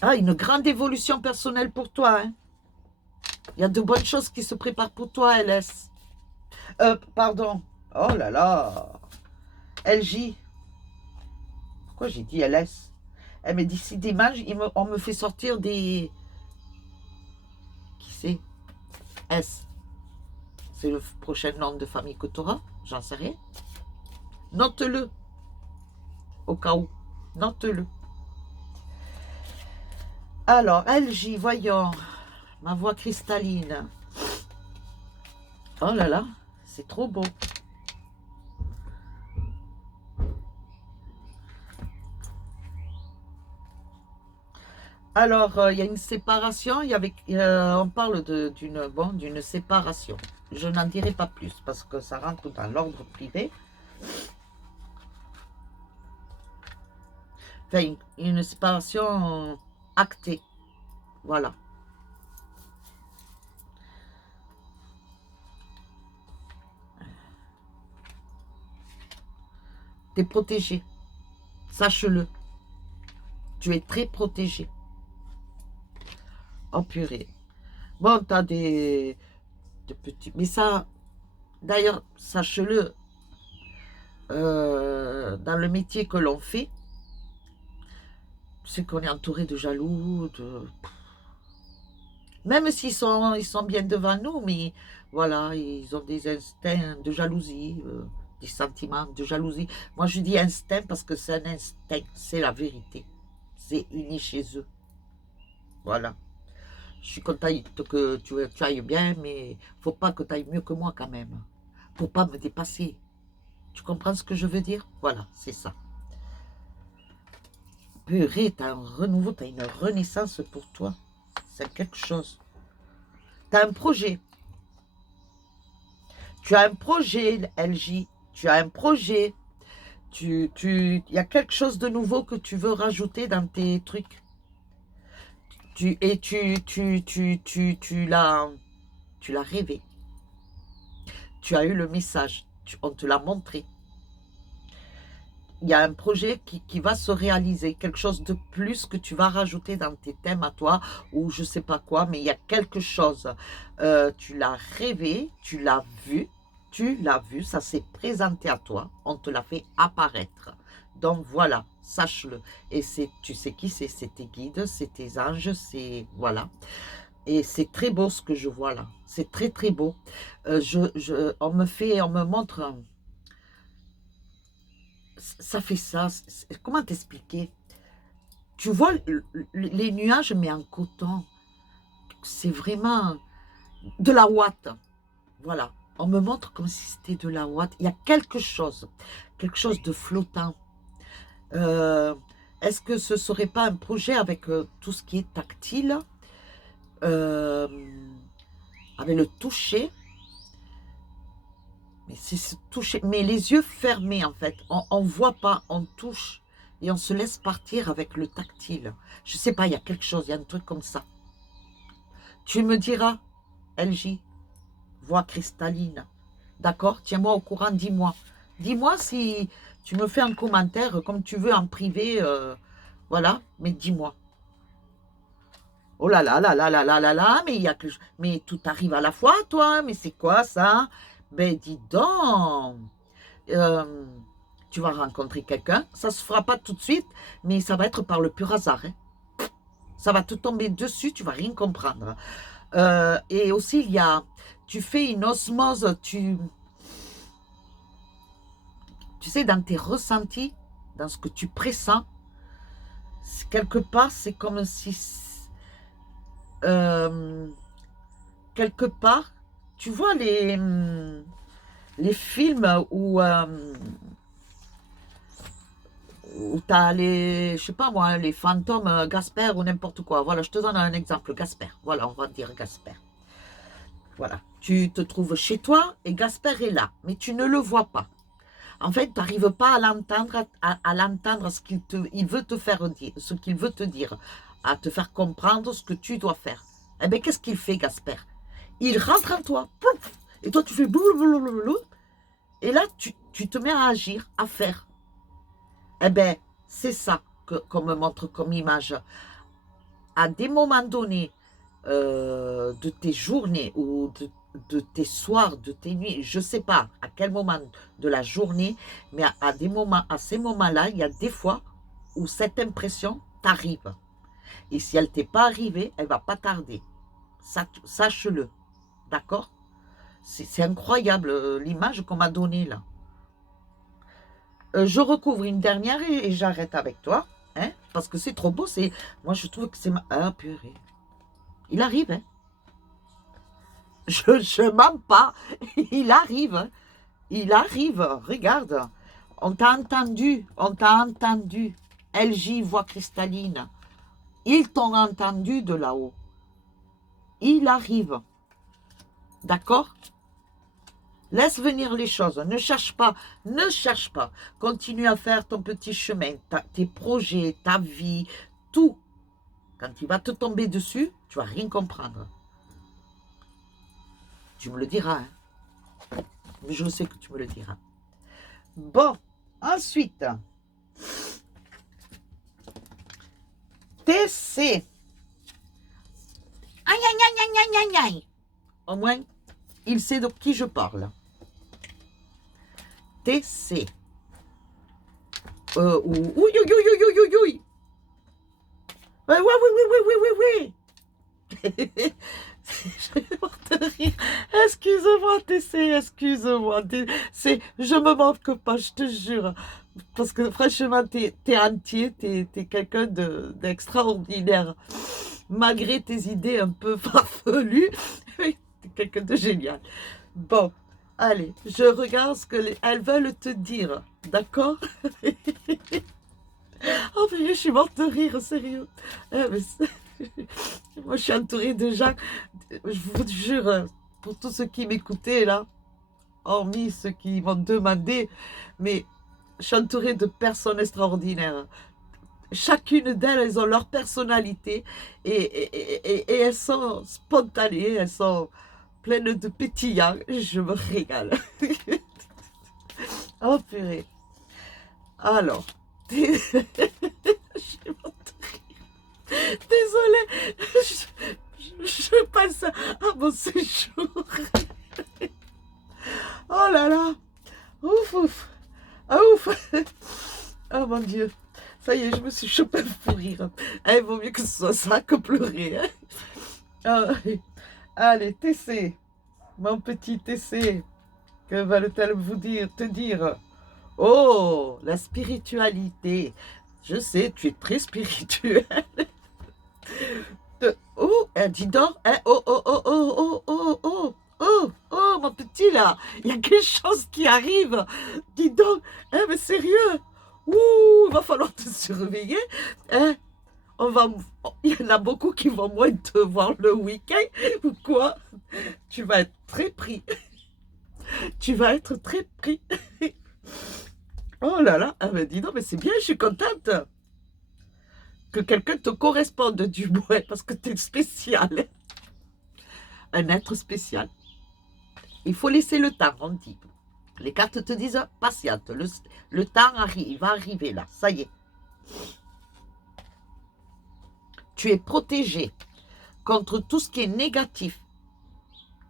Ah, une grande évolution personnelle pour toi. Hein. Il y a de bonnes choses qui se préparent pour toi, LS. Pardon. Oh là là. LJ. Pourquoi j'ai dit LS? Eh, mais d'ici dimanche, on me fait sortir des... Qui c'est? S. C'est le prochain nom de famille que tu auras? J'en sais rien. Note-le. Au cas où. Note-le. Alors, LJ, voyons. Ma voix cristalline. Oh là là, c'est trop beau. Alors, il y a une séparation, on parle d'une séparation. Je n'en dirai pas plus parce que ça rentre dans l'ordre privé. Enfin, une séparation actée. Voilà. Tu es protégé. Sache-le. Tu es très protégé. Oh purée. Bon, tu as des petits... Mais ça, d'ailleurs, sache-le, dans le métier que l'on fait, c'est qu'on est entouré de jaloux, même s'ils ils sont bien devant nous, mais voilà, ils ont des instincts de jalousie, des sentiments de jalousie. Moi, je dis instinct parce que c'est un instinct, c'est la vérité. C'est uni chez eux. Voilà. Je suis contente que tu ailles bien, mais faut pas que tu ailles mieux que moi quand même. Faut pas me dépasser. Tu comprends ce que je veux dire? Voilà, c'est ça. Purée, tu as un renouveau, tu as une renaissance pour toi. C'est quelque chose. Tu as un projet. Tu as un projet, LJ. Tu as un projet. Il y a quelque chose de nouveau que tu veux rajouter dans tes trucs. Et tu l'as rêvé. Tu as eu le message. On te l'a montré. Il y a un projet qui va se réaliser, quelque chose de plus que tu vas rajouter dans tes thèmes à toi, ou je sais pas quoi, mais il y a quelque chose. Tu l'as rêvé, tu l'as vu, ça s'est présenté à toi, on te l'a fait apparaître. Donc voilà, sache-le. Et tu sais qui c'est tes guides, c'est tes anges, c'est... Voilà. Et c'est très beau ce que je vois là. C'est très très beau. On me montre... Ça fait ça. Comment t'expliquer? Tu vois les nuages, mais en coton. C'est vraiment de la ouate. Voilà. On me montre comme si c'était de la ouate. Il y a quelque chose de flottant. Est-ce que ce ne serait pas un projet avec tout ce qui est tactile, euh, avec le toucher? Mais c'est se toucher, mais les yeux fermés en fait. On ne voit pas, on touche et on se laisse partir avec le tactile. Je sais pas, il y a quelque chose, il y a un truc comme ça. Tu me diras, LJ, voix cristalline. D'accord? Tiens-moi au courant, dis-moi. Dis-moi si tu me fais un commentaire comme tu veux en privé. Voilà, mais dis-moi. Oh là là là là là là là là, mais il y a que mais tout arrive à la fois, toi. Mais c'est quoi ça? Ben dis donc. Euh, tu vas rencontrer quelqu'un. Ça se fera pas tout de suite, mais ça va être par le pur hasard, hein. Ça va te tomber dessus, tu vas rien comprendre. Et aussi, tu fais une osmose, tu sais, dans tes ressentis, dans ce que tu pressens, quelque part, c'est comme si, euh, quelque part, tu vois les films où tu as les, je sais pas moi, les fantômes Gasper ou n'importe quoi. Voilà, je te donne un exemple, Gasper. Voilà, on va dire Gasper. Voilà, tu te trouves chez toi et Gasper est là, mais tu ne le vois pas. En fait, tu n'arrives pas à l'entendre, à l'entendre il veut te faire dire, ce qu'il veut te dire, à te faire comprendre ce que tu dois faire. Eh bien, qu'est-ce qu'il fait, Gasper? Il rentre en toi, pouf, et toi tu fais blablabla, et là tu te mets à agir, à faire. Eh bien, c'est ça qu'on me montre comme image. À des moments donnés de tes journées ou de tes soirs, de tes nuits, je ne sais pas à quel moment de la journée, mais à ces moments-là, il y a des fois où cette impression t'arrive. Et si elle ne t'est pas arrivée, elle ne va pas tarder. Sache-le. D'accord? C'est incroyable l'image qu'on m'a donnée là. Je recouvre une dernière et j'arrête avec toi. Hein, parce que c'est trop beau. Moi, je trouve que c'est... Ah, purée. Il arrive, hein. Je mens pas. Il arrive. Hein. Il arrive. Regarde. On t'a entendu. On t'a entendu. LJ, voix cristalline. Ils t'ont entendu de là-haut. Il arrive. D'accord? Laisse venir les choses. Ne cherche pas. Ne cherche pas. Continue à faire ton petit chemin. Tes projets, ta vie, tout. Quand il va te tomber dessus, tu vas rien comprendre. Tu me le diras. Hein? Je sais que tu me le diras. Bon, ensuite, TC. Aïe, aïe, aïe, aïe, aïe, aïe, aïe. Au moins, il sait de qui je parle. TC. Oui, oui, oui, oui, oui, oui, oui. Oui, oui, oui, oui, oui, oui, oui. Je vais mort de rire. Excuse-moi, TC, excuse-moi. Je me manque pas, je te jure. Parce que franchement, t'es entier, t'es quelqu'un d'extraordinaire. Malgré tes idées un peu farfelues, t'es quelqu'un de génial. Bon, allez, je regarde ce qu'elles veulent te dire. D'accord? Oh, mais je suis morte de rire, sérieux. Moi, je suis entourée de gens, je vous jure, pour tous ceux qui m'écoutaient là, hormis ceux qui m'ont demandé, mais Je suis entourée de personnes extraordinaires. Chacune d'elles, elles ont leur personnalité et elles sont spontanées, elles sont pleines de pétillants. Je me régale. Oh purée. Alors, désolée, je passe à mon séjour. Oh là là, ouf, ouf, ah ouf. Oh mon Dieu, ça y est, je me suis chopé pour rire. Il vaut mieux que ce soit ça que pleurer. Hein. Ah, allez, TC, mon petit TC, que va-t-elle vous dire, te dire? Oh, la spiritualité. Je sais, tu es très spirituel. Oh, dis donc, hein, oh, oh, oh, oh, oh, oh, oh, oh, oh, mon petit là, il y a quelque chose qui arrive. Dis donc, hein, mais sérieux, ouh, il va falloir te surveiller. Hein, il y en a beaucoup qui vont moins te voir le week-end ou quoi. Tu vas être très pris. Tu vas être très pris. Oh là là, ah ben dis donc, mais c'est bien, je suis contente que quelqu'un te corresponde du moins, parce que tu es spécial. Un être spécial. Il faut laisser le temps, on dit. Les cartes te disent, patiente, le temps arrive, il va arriver là, ça y est. Tu es protégé contre tout ce qui est négatif,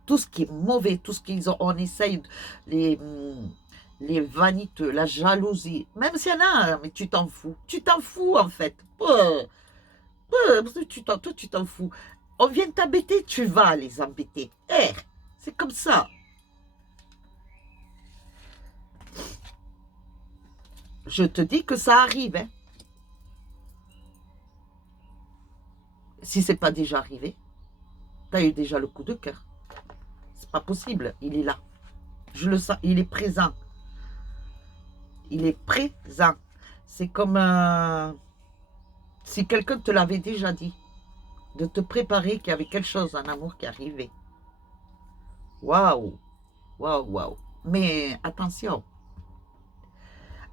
tout ce qui est mauvais, tout ce qu'ils ont, on essaye, les vaniteux, la jalousie, même s'il y en a, mais tu t'en fous en fait. Toi, tu t'en fous. On vient t'embêter, tu vas les embêter. C'est comme ça. Je te dis que ça arrive. Hein. Si c'est pas déjà arrivé, tu as eu déjà le coup de cœur. C'est pas possible, il est là. Je le sens, il est présent. Il est présent. C'est comme si quelqu'un te l'avait déjà dit, de te préparer qu'il y avait quelque chose en amour qui arrivait. Waouh, waouh, waouh. Mais attention.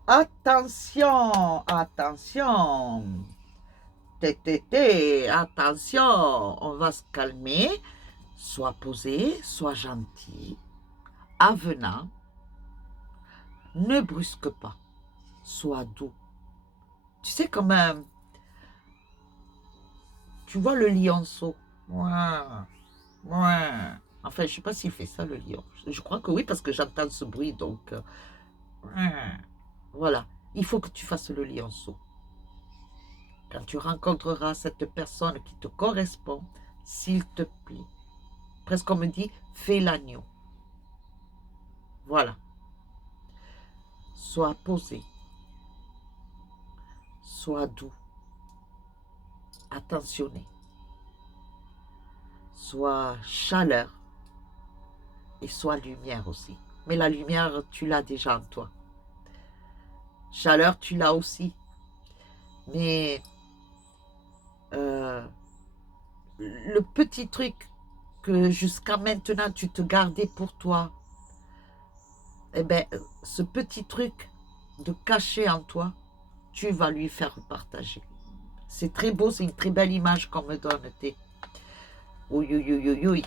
Attention, attention. Attention, on va se calmer. Sois posé, sois gentil, avenant. Ne brusque pas. Sois doux. Tu sais quand même, tu vois le lionceau. Enfin, je ne sais pas s'il fait ça, le lion. Je crois que oui, parce que j'entends ce bruit, donc... voilà. Il faut que tu fasses le lionceau. Quand tu rencontreras cette personne qui te correspond, s'il te plaît. Presque on me dit, fais l'agneau. Voilà. Sois posé. Sois doux. Attentionné. Sois chaleur. Et sois lumière aussi. Mais la lumière, tu l'as déjà en toi. Chaleur, tu l'as aussi. Mais le petit truc que jusqu'à maintenant tu te gardais pour toi, eh bien, ce petit truc de cacher en toi, tu vas lui faire partager. C'est très beau, c'est une très belle image qu'on me donne. Oui, oui, oui, oui, oui.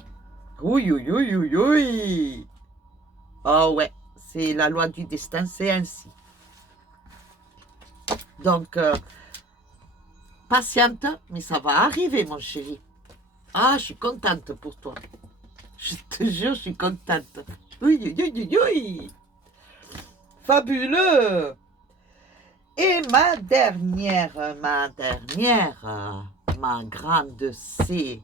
Oui, oui, oui, oui, oui. Oh ouais, c'est la loi du destin, c'est ainsi. Donc, patiente, mais ça va arriver, mon chéri. Ah, je suis contente pour toi. Je te jure, je suis contente. Oui, oui, oui, oui, oui. Fabuleux. Et ma dernière, ma grande C.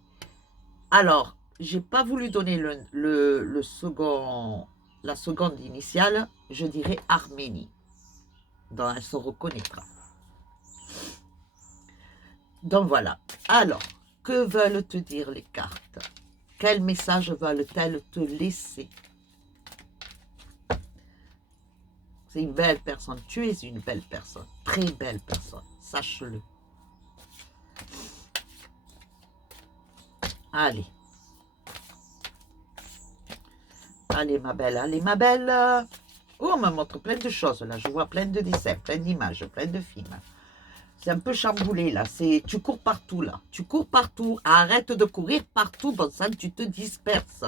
Alors, j'ai pas voulu donner le second, la seconde initiale, je dirais Arménie. Donc, elle se reconnaîtra. Donc voilà. Alors, que veulent te dire les cartes? Quel message veulent-elles te laisser? C'est une belle personne. Tu es une belle personne. Très belle personne. Sache-le. Allez. Allez, ma belle. Allez, ma belle. Oh, on me montre plein de choses, là. Je vois plein de dessins, plein d'images, plein de films. C'est un peu chamboulé, là. Tu cours partout, là. Tu cours partout. Arrête de courir partout, bon sang, tu te disperses.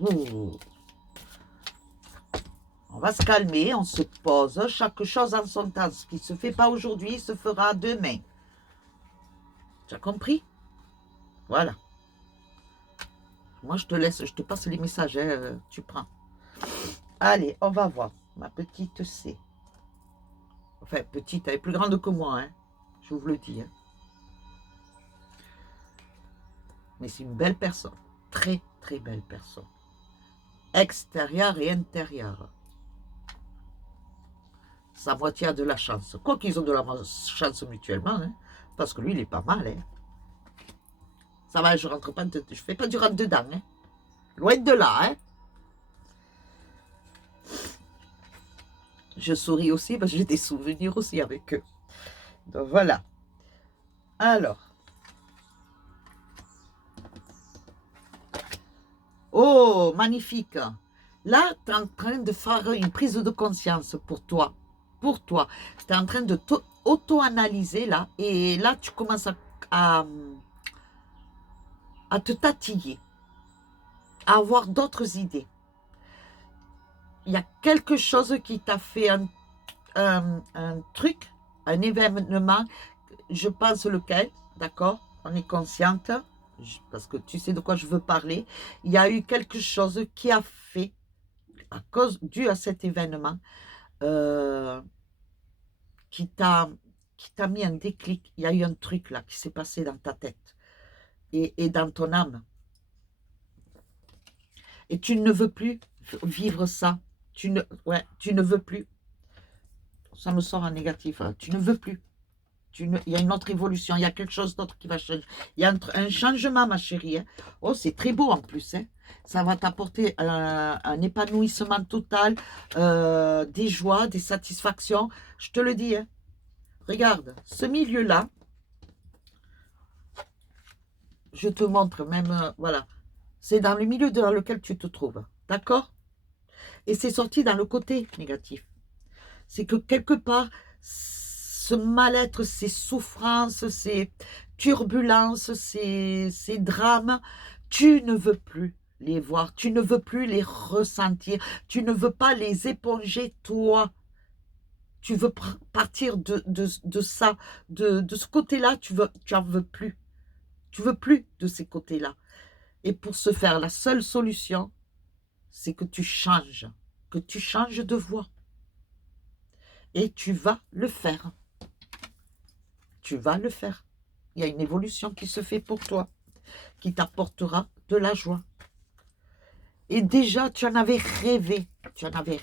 Ouh. On va se calmer, on se pose. Chaque chose en son temps. Ce qui ne se fait pas aujourd'hui, se fera demain. Tu as compris? Voilà. Moi, je te laisse, je te passe les messages, hein, tu prends. Allez, on va voir. Ma petite C. Enfin, petite, elle est plus grande que moi, hein. Je vous le dis. Hein. Mais c'est une belle personne. Très, très belle personne. Extérieure et intérieure. Sa moitié a de la chance. Quoi qu'ils ont de la chance mutuellement, hein, parce que lui, il est pas mal. Hein. Ça va, je rentre pas, je fais pas du rentre dedans. Hein. Loin de là. Hein. Je souris aussi parce que j'ai des souvenirs aussi avec eux. Donc voilà. Alors. Oh, magnifique. Là, tu es en train de faire une prise de conscience pour toi. Pour toi. Tu es en train de auto-analyser là. Et là, tu commences à te tatiller. À avoir d'autres idées. Il y a quelque chose qui t'a fait un truc, un événement. Je pense lequel, d'accord? On est consciente. Parce que tu sais de quoi je veux parler. Il y a eu quelque chose qui a fait, dû à cet événement, qui t'a mis un déclic. Il y a eu un truc là qui s'est passé dans ta tête et dans ton âme. Et tu ne veux plus vivre ça. Tu ne veux plus. Ça me sort en négatif. Hein. Tu ne veux plus. Il y a une autre évolution. Il y a quelque chose d'autre qui va changer. Il y a un changement, ma chérie. Hein. Oh, c'est très beau en plus. Hein. Ça va t'apporter un épanouissement total, des joies, des satisfactions. Je te le dis. Hein. Regarde, ce milieu-là, je te montre même, voilà, c'est dans le milieu dans lequel tu te trouves. D'accord? Et c'est sorti dans le côté négatif. C'est que quelque part, ce mal-être, ces souffrances, ces turbulences, ces drames, tu ne veux plus les voir, tu ne veux plus les ressentir, tu ne veux pas les éponger toi. Tu veux partir de ça, de ce côté-là, tu en veux plus. Tu veux plus de ces côtés-là. Et pour ce faire, la seule solution, c'est que tu changes de voie. Et tu vas le faire. Tu vas le faire. Il y a une évolution qui se fait pour toi, qui t'apportera de la joie. Et déjà, tu en avais rêvé. Tu en avais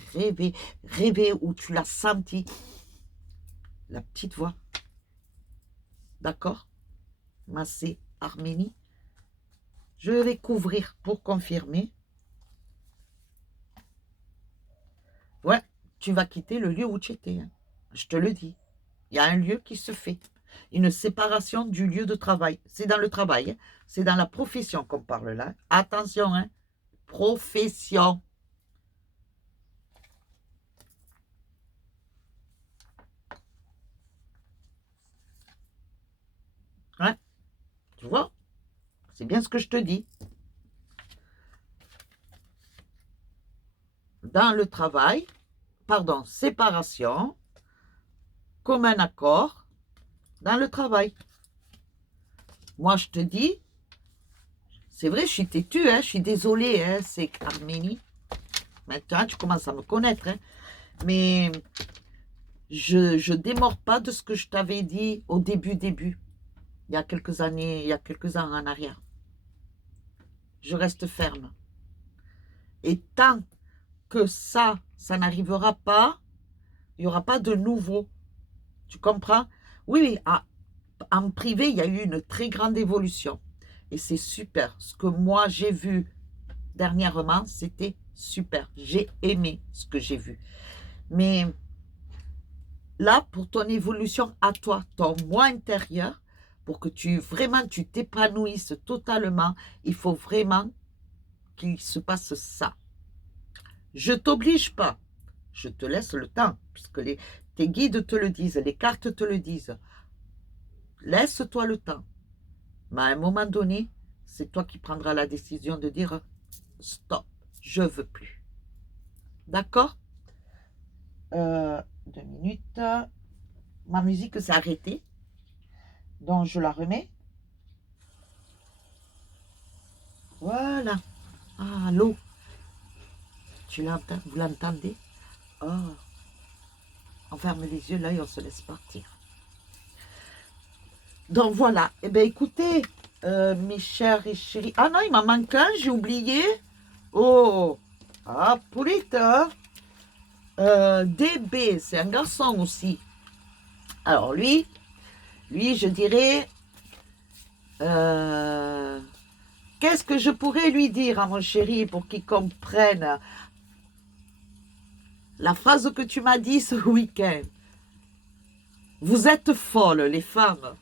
rêvé où tu l'as senti. La petite voix. D'accord? Massé Arménie. Je vais couvrir pour confirmer. Ouais, tu vas quitter le lieu où tu étais. Hein. Je te le dis. Il y a un lieu qui se fait. Une séparation du lieu de travail. C'est dans le travail. Hein. C'est dans la profession qu'on parle là. Attention, hein. Profession. Hein? Tu vois? C'est bien ce que je te dis. Dans le travail, pardon, séparation, commun accord, dans le travail. Moi, je te dis, c'est vrai, je suis têtue, hein, je suis désolée, hein, c'est Arménie. Maintenant, tu commences à me connaître, hein, mais je démords pas de ce que je t'avais dit au début, il y a quelques années, il y a quelques ans en arrière. Je reste ferme. Et tant que ça n'arrivera pas, il n'y aura pas de nouveau. Tu comprends? Oui, en privé, il y a eu une très grande évolution. Et c'est super. Ce que moi, j'ai vu dernièrement, c'était super. J'ai aimé ce que j'ai vu. Mais là, pour ton évolution à toi, ton moi intérieur, pour que tu t'épanouisses totalement, il faut vraiment qu'il se passe ça. Je t'oblige pas. Je te laisse le temps, puisque tes guides te le disent, les cartes te le disent. Laisse-toi le temps. Mais à un moment donné, c'est toi qui prendras la décision de dire stop, je veux plus. D'accord? 2 minutes. Ma musique s'est arrêtée. Donc je la remets. Voilà. Ah, l'eau. Tu l'entends? Vous l'entendez? Oh. On ferme les yeux là et on se laisse partir. Donc voilà. Eh bien écoutez, mes chers et chéris. Ah non, il m'en manque un, j'ai oublié. Oh. Ah, poulette, hein? DB, c'est un garçon aussi. Alors lui, je dirais, qu'est-ce que je pourrais lui dire à mon chéri pour qu'il comprenne la phrase que tu m'as dit ce week-end? Vous êtes folles, les femmes.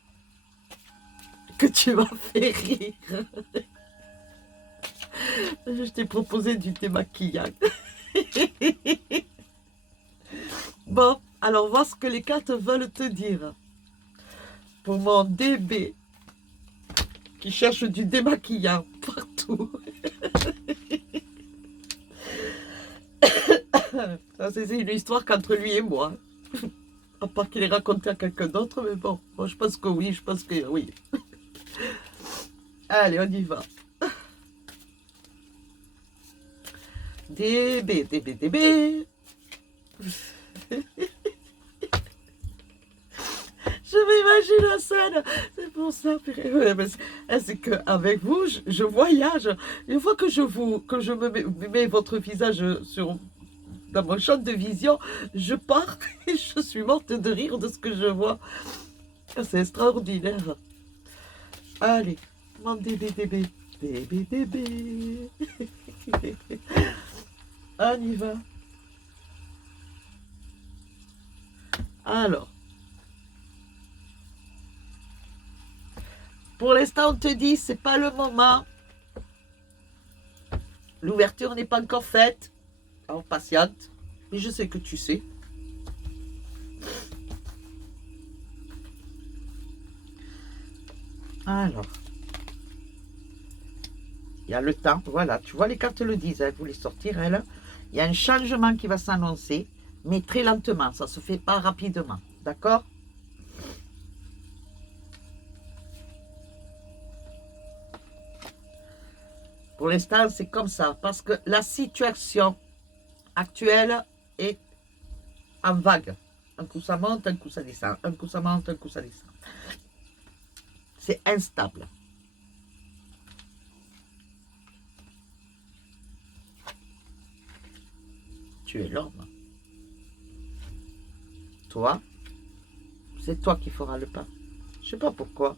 Que tu m'as fait rire. Je t'ai proposé du démaquillage. Bon, alors vois ce que les cartes veulent te dire. Pour mon DB qui cherche du démaquillant partout. Ça, c'est une histoire qu'entre lui et moi. À part qu'il ait raconté à quelqu'un d'autre, mais bon, moi, je pense que oui, Allez, on y va. DB, DB, DB. Je m'imagine la scène, c'est pour ça. C'est qu'avec vous, je voyage. Une fois que je me mets votre visage dans mon champ de vision, je pars et je suis morte de rire de ce que je vois. C'est extraordinaire. Allez, mon DB, DB, DB, DB. On y va. Alors. Pour l'instant, on te dit, c'est pas le moment. L'ouverture n'est pas encore faite. Alors, patiente. Mais je sais que tu sais. Alors. Il y a le temps. Voilà, tu vois, les cartes le disent. Elles voulaient sortir, elles. Il y a un changement qui va s'annoncer, mais très lentement. Ça ne se fait pas rapidement. D'accord? Pour l'instant, c'est comme ça, parce que la situation actuelle est en vague. Un coup ça monte, un coup ça descend. Un coup ça monte, un coup ça descend. C'est instable. Tu es l'homme. Toi, c'est toi qui feras le pas. Je sais pas pourquoi.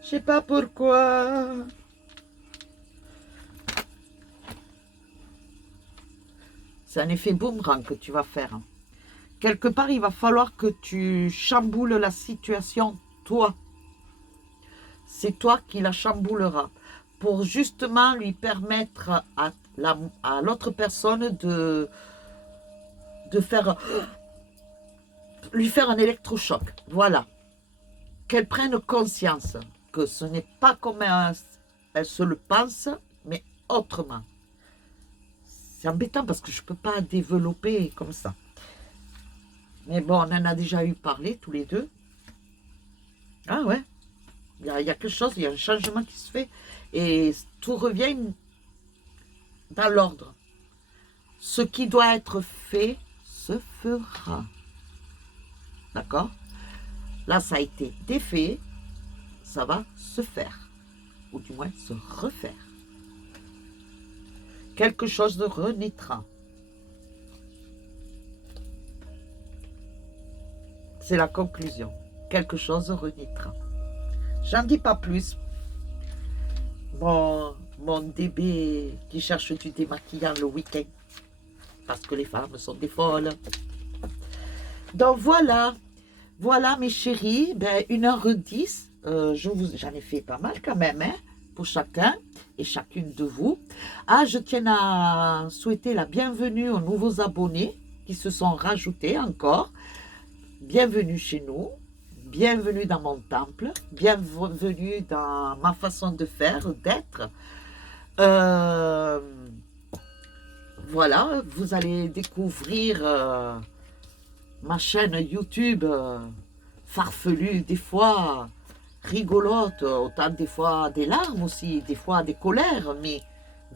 Je sais pas pourquoi. C'est un effet boomerang que tu vas faire. Quelque part, il va falloir que tu chamboules la situation, toi. C'est toi qui la chambouleras pour justement lui permettre à l'autre personne de faire, lui faire un électrochoc. Voilà. Qu'elle prenne conscience que ce n'est pas comme elle se le pense, mais autrement. C'est embêtant parce que je ne peux pas développer comme ça. Mais bon, on en a déjà eu parlé tous les deux. Ah ouais, il y a quelque chose, il y a un changement qui se fait. Et tout revient dans l'ordre. Ce qui doit être fait se fera. D'accord? Là, ça a été défait. Ça va se faire. Ou du moins se refaire. Quelque chose de renaîtra. C'est la conclusion. Quelque chose renaîtra. J'en dis pas plus. Mon DB qui cherche du démaquillant le week-end. Parce que les femmes sont des folles. Donc voilà. Voilà mes chéris. Ben, 1h10. J'en ai fait pas mal quand même. Hein, pour chacun et chacune de vous. Ah, je tiens à souhaiter la bienvenue aux nouveaux abonnés. qui se sont rajoutés encore. Bienvenue chez nous, bienvenue dans mon temple, bienvenue dans ma façon de faire, d'être. Voilà, vous allez découvrir ma chaîne YouTube farfelue, des fois rigolote, autant des fois des larmes aussi, des fois des colères, mais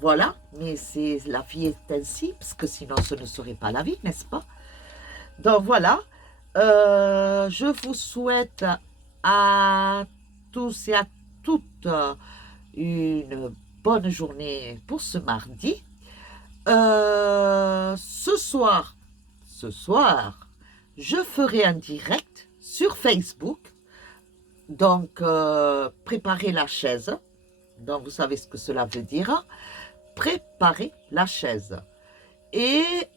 voilà, mais c'est la vie est ainsi, parce que sinon ce ne serait pas la vie, n'est-ce pas? Donc voilà, je vous souhaite à tous et à toutes une bonne journée pour ce mardi. Ce soir, je ferai un direct sur Facebook. Donc, préparez la chaise. Donc, vous savez ce que cela veut dire. Préparez la chaise. Et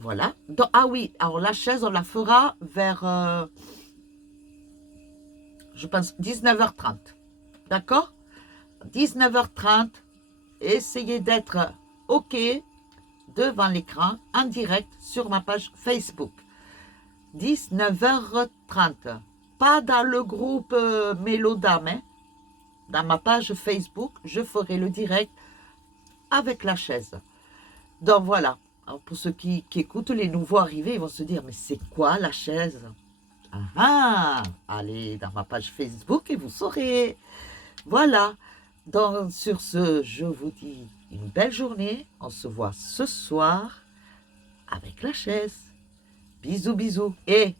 voilà. Donc, ah oui, alors la chaise, on la fera vers, je pense, 19h30. D'accord? 19h30. Essayez d'être OK devant l'écran en direct sur ma page Facebook. 19h30. Pas dans le groupe Mélodame, hein. Dans ma page Facebook, je ferai le direct avec la chaise. Donc voilà. Alors pour ceux qui écoutent les nouveaux arrivés, ils vont se dire, mais c'est quoi la chaise? Ah, allez dans ma page Facebook et vous saurez. Voilà. Donc sur ce, je vous dis une belle journée. On se voit ce soir avec la chaise. Bisous, bisous. Et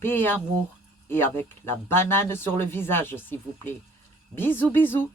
paix et amour. Et avec la banane sur le visage, s'il vous plaît. Bisous, bisous.